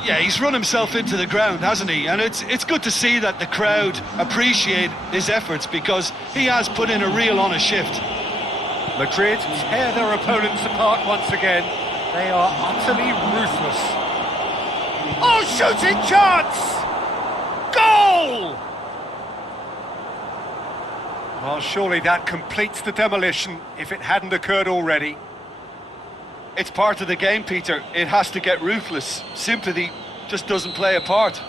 Yeah, he's run himself into the ground, hasn't he? And it's good to see that the crowd appreciate his efforts because he has put in a real honest shift. Madrid tear their opponents apart once again. They are utterly ruthless. Oh, shooting chance! Goal! Well, surely that completes the demolition if it hadn't occurred already. It's part of the game, Peter. It has to get ruthless. Sympathy just doesn't play a part.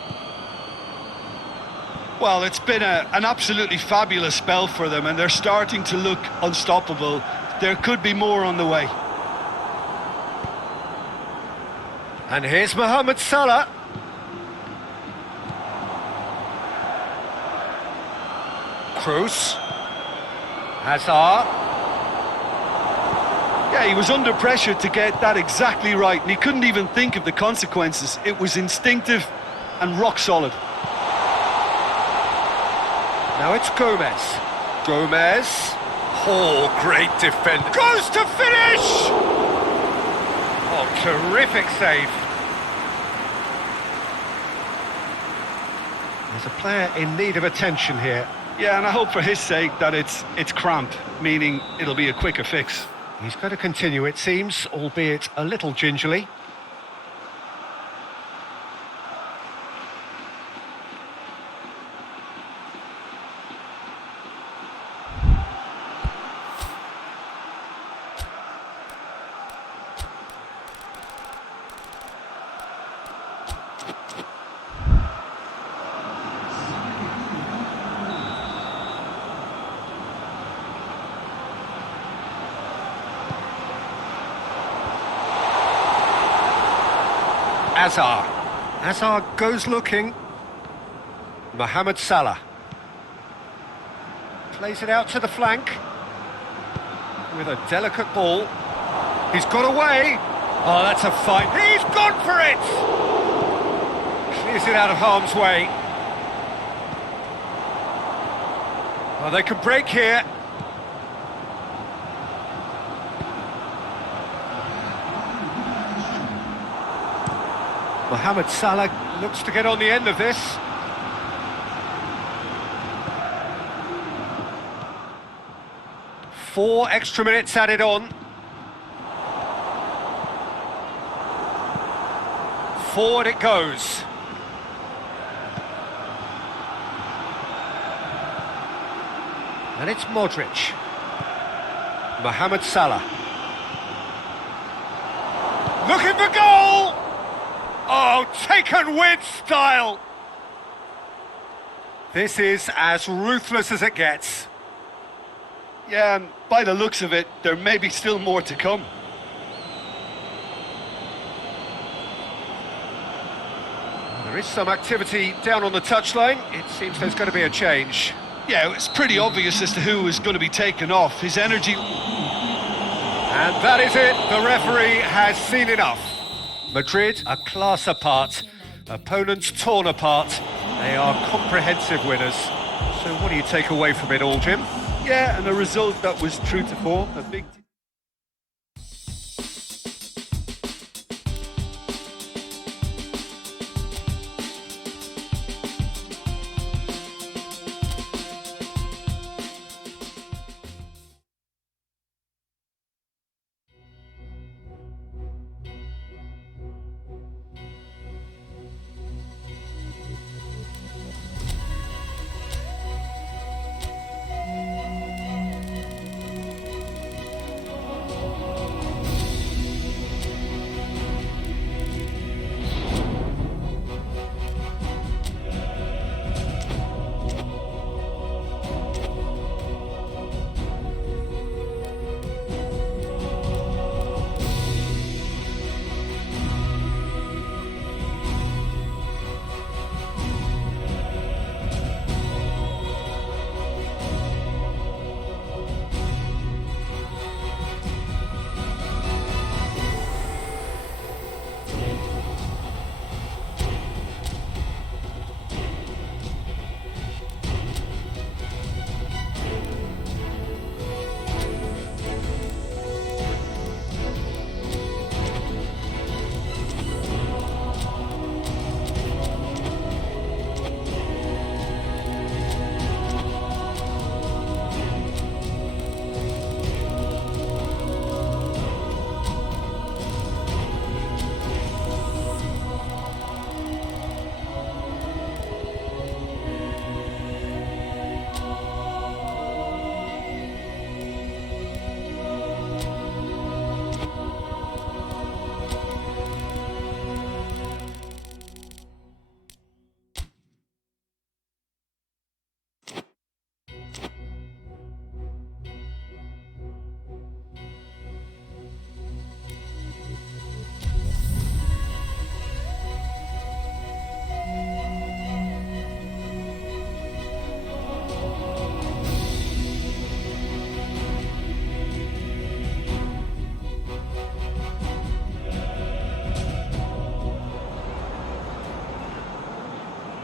Well, it's been an absolutely fabulous spell for them, and they're starting to look unstoppable. There could be more on the way. And here's Mohamed Salah. Kroos. Hazard. Yeah, he was under pressure to get that exactly right, and he couldn't even think of the consequences. It was instinctive and rock solid. Now it's Gomez. Gomez. Oh, great defender. Goes to finish! Oh, terrific save. There's a player in need of attention here. Yeah, and I hope for his sake that it's cramp, meaning it'll be a quicker fix. He's going to continue, it seems, albeit a little gingerly. Hazard. Hazard goes looking. Mohamed Salah. Plays it out to the flank. With a delicate ball. He's got away. Oh, that's a fine... He's gone for it! Clears it out of harm's way. Oh, they can break here. Mohamed Salah looks to get on the end of this. Four extra minutes added on. Forward it goes. And it's Modric. Mohamed Salah. Looking for goal! Oh, taken with style! This is as ruthless as it gets. Yeah, and by the looks of it, there may be still more to come. There is some activity down on the touchline. It seems there's going to be a change. Yeah, it's pretty obvious as to who is going to be taken off. His energy... And that is it. The referee has seen enough. Madrid, a class apart. Opponents torn apart. They are comprehensive winners. So what do you take away from it all, Jim? Yeah, and a result that was true to form. A big...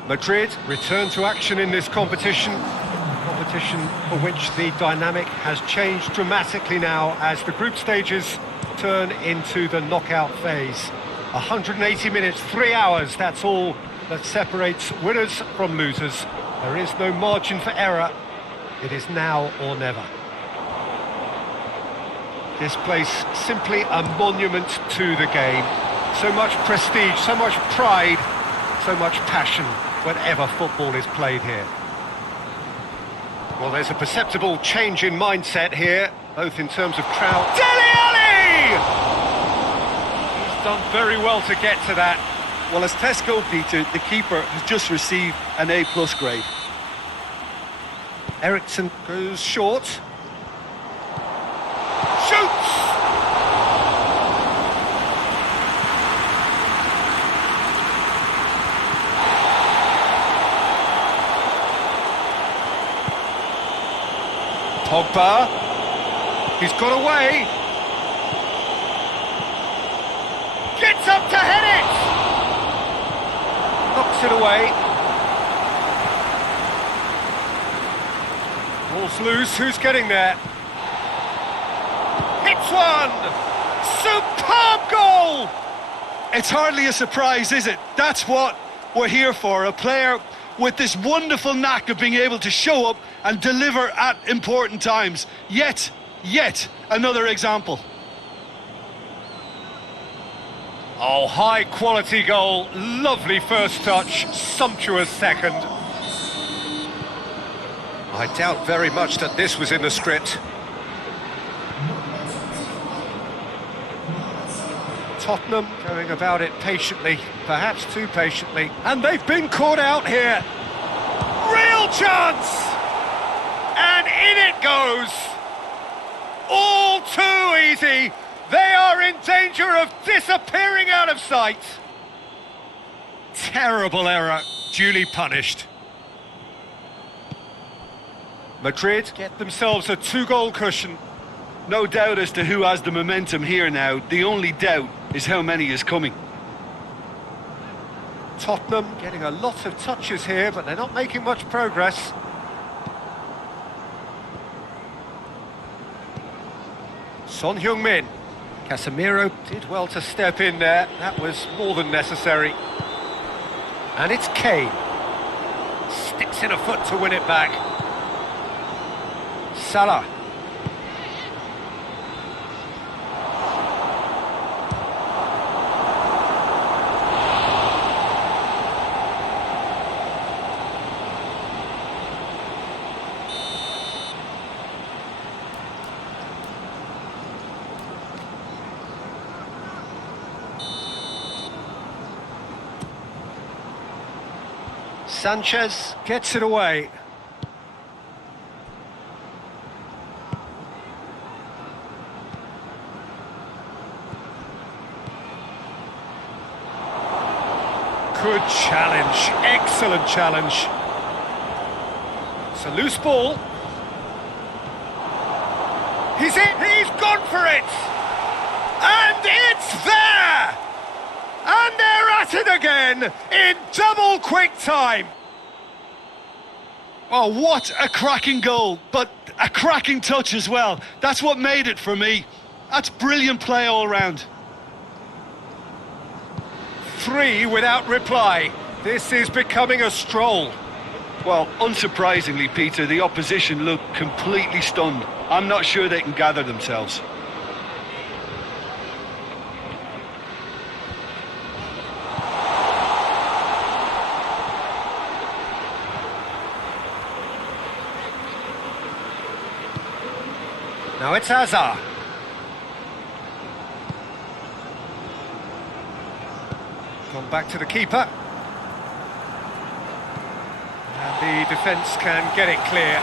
Madrid return to action in this competition. Competition for which the dynamic has changed dramatically now as the group stages turn into the knockout phase. 180 minutes, 3 hours, that's all that separates winners from losers. There is no margin for error. It is now or never. This place simply a monument to the game. So much prestige, so much pride, so much passion whenever football is played here. Well, there's a perceptible change in mindset here, both in terms of crowd. Dele Alli! He's done very well to get to that. Well, as Tesco, Peter, the keeper has just received an A+ grade. Eriksson goes short. Shoots! Pogba. He's got away. Gets up to head it. Knocks it away. Ball's loose. Who's getting there? Hits one. Superb goal. It's hardly a surprise, is it? That's what we're here for. A player with this wonderful knack of being able to show up and deliver at important times. Yet another example. Oh, high quality goal. Lovely first touch. Sumptuous second. I doubt very much that this was in the script. Tottenham going about it patiently, perhaps too patiently, and they've been caught out here. Real chance! And in it goes! All too easy! They are in danger of disappearing out of sight! Terrible error, duly punished. Madrid get themselves a 2-goal cushion. No doubt as to who has the momentum here now. The only doubt is how many is coming. Tottenham getting a lot of touches here, but they're not making much progress. Son Heung-min. Casemiro did well to step in there. That was more than necessary. And it's Kane. Sticks in a foot to win it back. Salah. Sanchez gets it away. Good challenge, excellent challenge. It's a loose ball. He's in, he's gone for it! And it's there! And they're at it again in double quick time. Oh, what a cracking goal, but a cracking touch as well. That's what made it for me. That's brilliant play all round. 3 without reply. This is becoming a stroll. Well, unsurprisingly, Peter, the opposition look completely stunned. I'm not sure they can gather themselves. Now it's Hazard. Gone back to the keeper. And the defence can get it clear.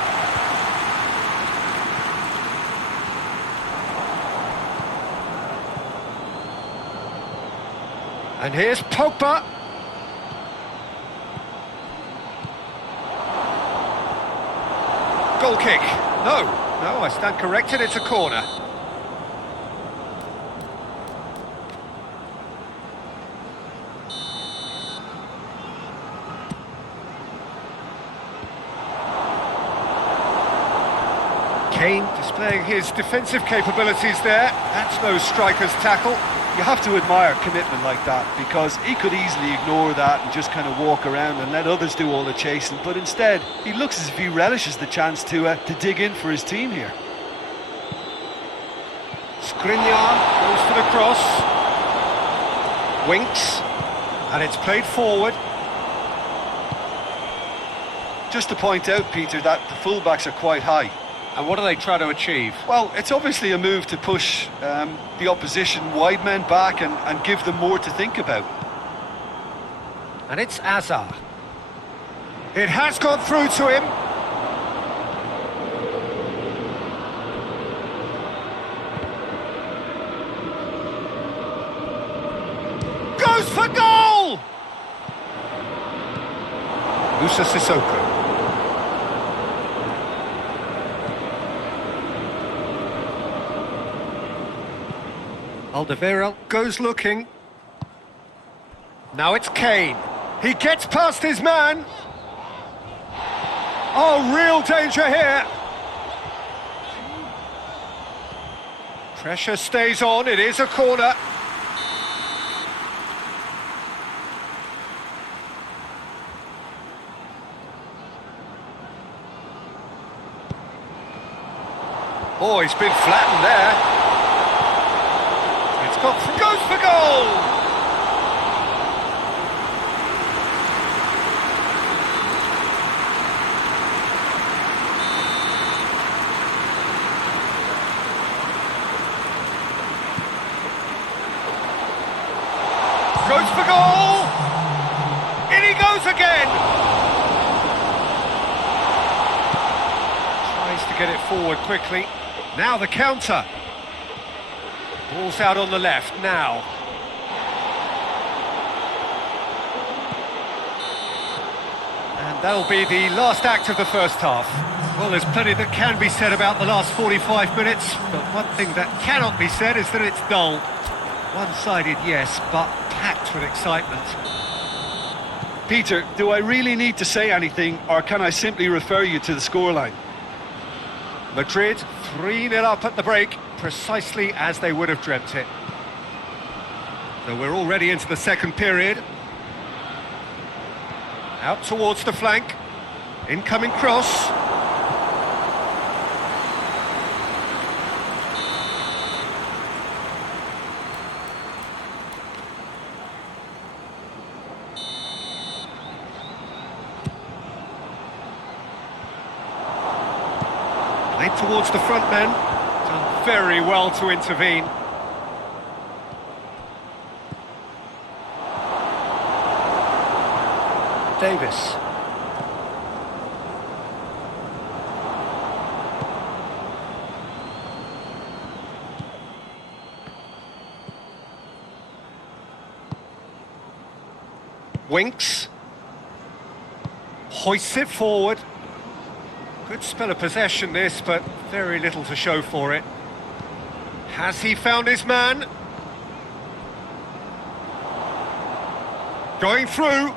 And here's Pogba. Goal kick. No, I stand corrected, it's a corner. Kane displaying his defensive capabilities there. That's no striker's tackle. You have to admire commitment like that, because he could easily ignore that and just kind of walk around and let others do all the chasing, but instead he looks as if he relishes the chance to dig in for his team here. Skriniar goes for the cross. Winks. And it's played forward. Just to point out, Peter, that the fullbacks are quite high. And what are they trying to achieve? Well, it's obviously a move to push the opposition wide men back and give them more to think about. And it's Hazard. It has gone through to him. Goes for goal! Musa Sissoko. Alderweireld goes looking. Now it's Kane. He gets past his man. Oh, real danger here. Pressure stays on, it is a corner. Oh, he's been flattened there. Goes for goal! Goes for goal! In he goes again! Tries to get it forward quickly. Now the counter. Ball's out on the left now. And that'll be the last act of the first half. Well, there's plenty that can be said about the last 45 minutes, but one thing that cannot be said is that it's dull. One-sided, yes, but packed with excitement. Peter, do I really need to say anything, or can I simply refer you to the scoreline? Madrid 3-0 up at the break, precisely as they would have dreamt it. So we're already into the second period. Out towards the flank. Incoming cross. Played towards the front men. Done very well to intervene. Davis. Winks. Hoists it forward. Good spell of possession this, but very little to show for it. Has he found his man? Going through.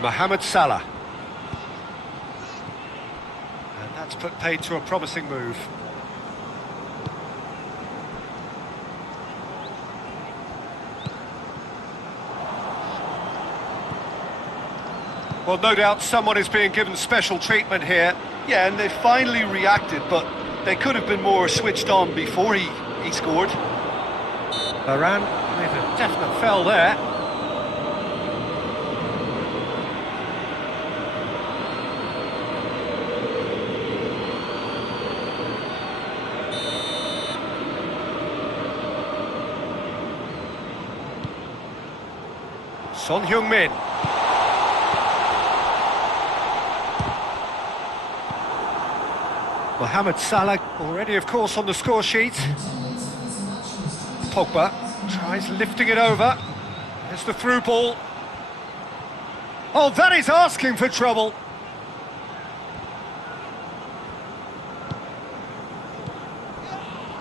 Mohamed Salah. And that's put paid to a promising move. Well, no doubt someone is being given special treatment here. Yeah, and they finally reacted, but they could have been more switched on before he scored. Varane with a definite foul there. Son Heung-min. Mohamed Salah already, of course, on the score sheet. Pogba tries lifting it over. There's the through ball. Oh, that is asking for trouble.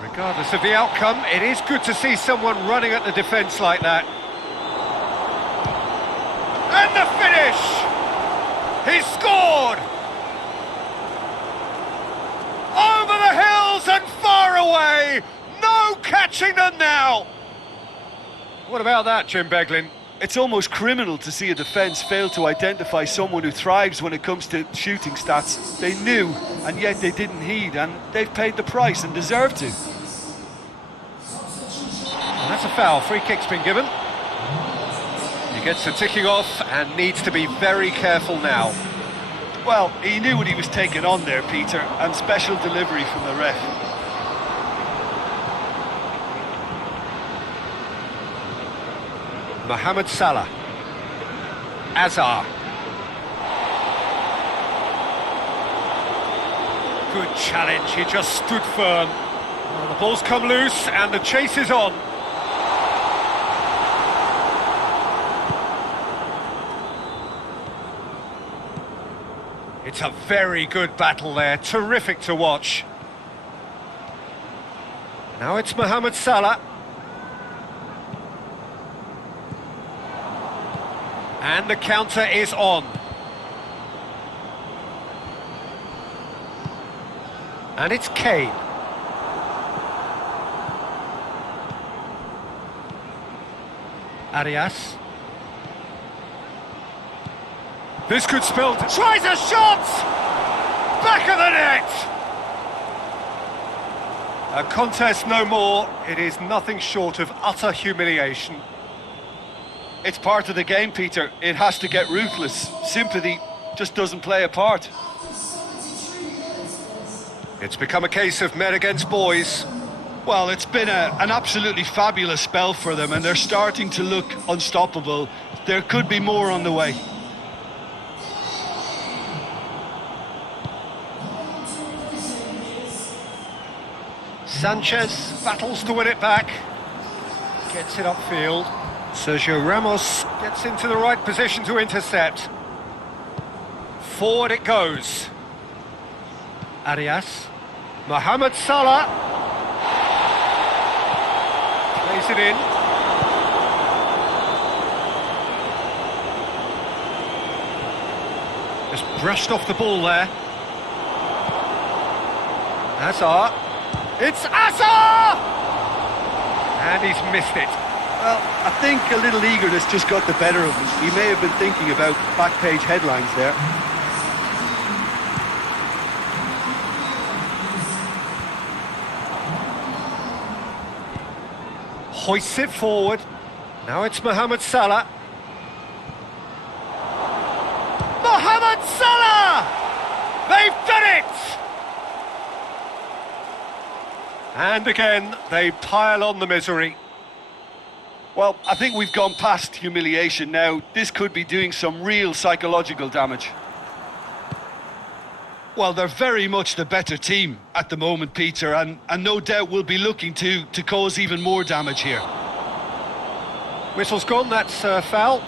Regardless of the outcome, it is good to see someone running at the defence like that. And the finish! He's scored! Over the hills and far away! No catching them now! What about that, Jim Beglin? It's almost criminal to see a defence fail to identify someone who thrives when it comes to shooting stats. They knew, and yet they didn't heed, and they've paid the price and deserve to. And that's a foul. Free kick's been given. He gets the ticking off and needs to be very careful now. Well, he knew what he was taking on there, Peter, and special delivery from the ref. Mohamed Salah. Azar. Good challenge, he just stood firm. Well, the ball's come loose and the chase is on. It's a very good battle there, terrific to watch. Now it's Mohamed Salah. And the counter is on. And it's Kane. Arias. This could spell... Tries a shot! Back of the net! A contest no more. It is nothing short of utter humiliation. It's part of the game, Peter. It has to get ruthless. Sympathy just doesn't play a part. It's become a case of men against boys. Well, it's been an absolutely fabulous spell for them, and they're starting to look unstoppable. There could be more on the way. Sanchez battles to win it back. Gets it upfield. Sergio Ramos gets into the right position to intercept. Forward it goes. Arias. Mohamed Salah. Plays it in. Just brushed off the ball there. Hazard. It's Hazard! And he's missed it. Well, I think a little eagerness just got the better of him. He may have been thinking about back page headlines there. Hoists it forward. Now it's Mohamed Salah. Mohamed Salah! They've done it! And again, they pile on the misery. Well, I think we've gone past humiliation now. This could be doing some real psychological damage. Well, they're very much the better team at the moment, Peter, and no doubt will be looking to cause even more damage here. Whistle's gone, that's foul.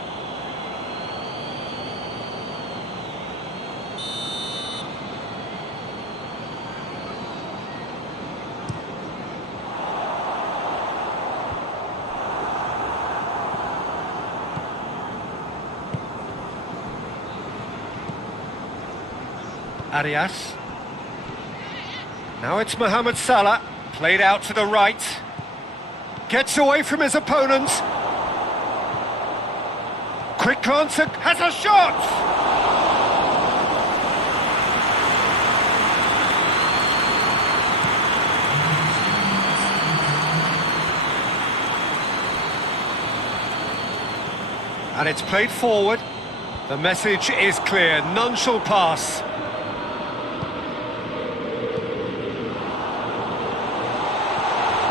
Arias. Now it's Mohamed Salah, played out to the right. Gets away from his opponent. Quick glance, has a shot! And it's played forward. The message is clear, none shall pass.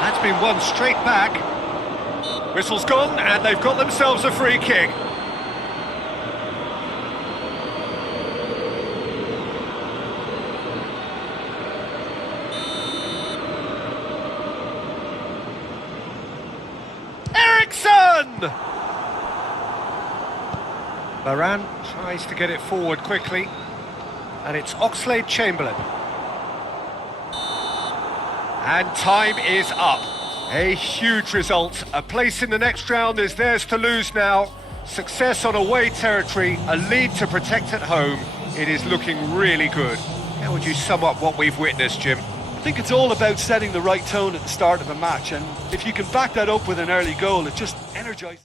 That's been won straight back. Whistle's gone, and they've got themselves a free kick. Eriksson! Varane tries to get it forward quickly, and it's Oxlade-Chamberlain. And time is up. A huge result. A place in the next round is theirs to lose now. Success on away territory, a lead to protect at home. It is looking really good. How would you sum up what we've witnessed, Jim? I think it's all about setting the right tone at the start of a match, and if you can back that up with an early goal, it just energises.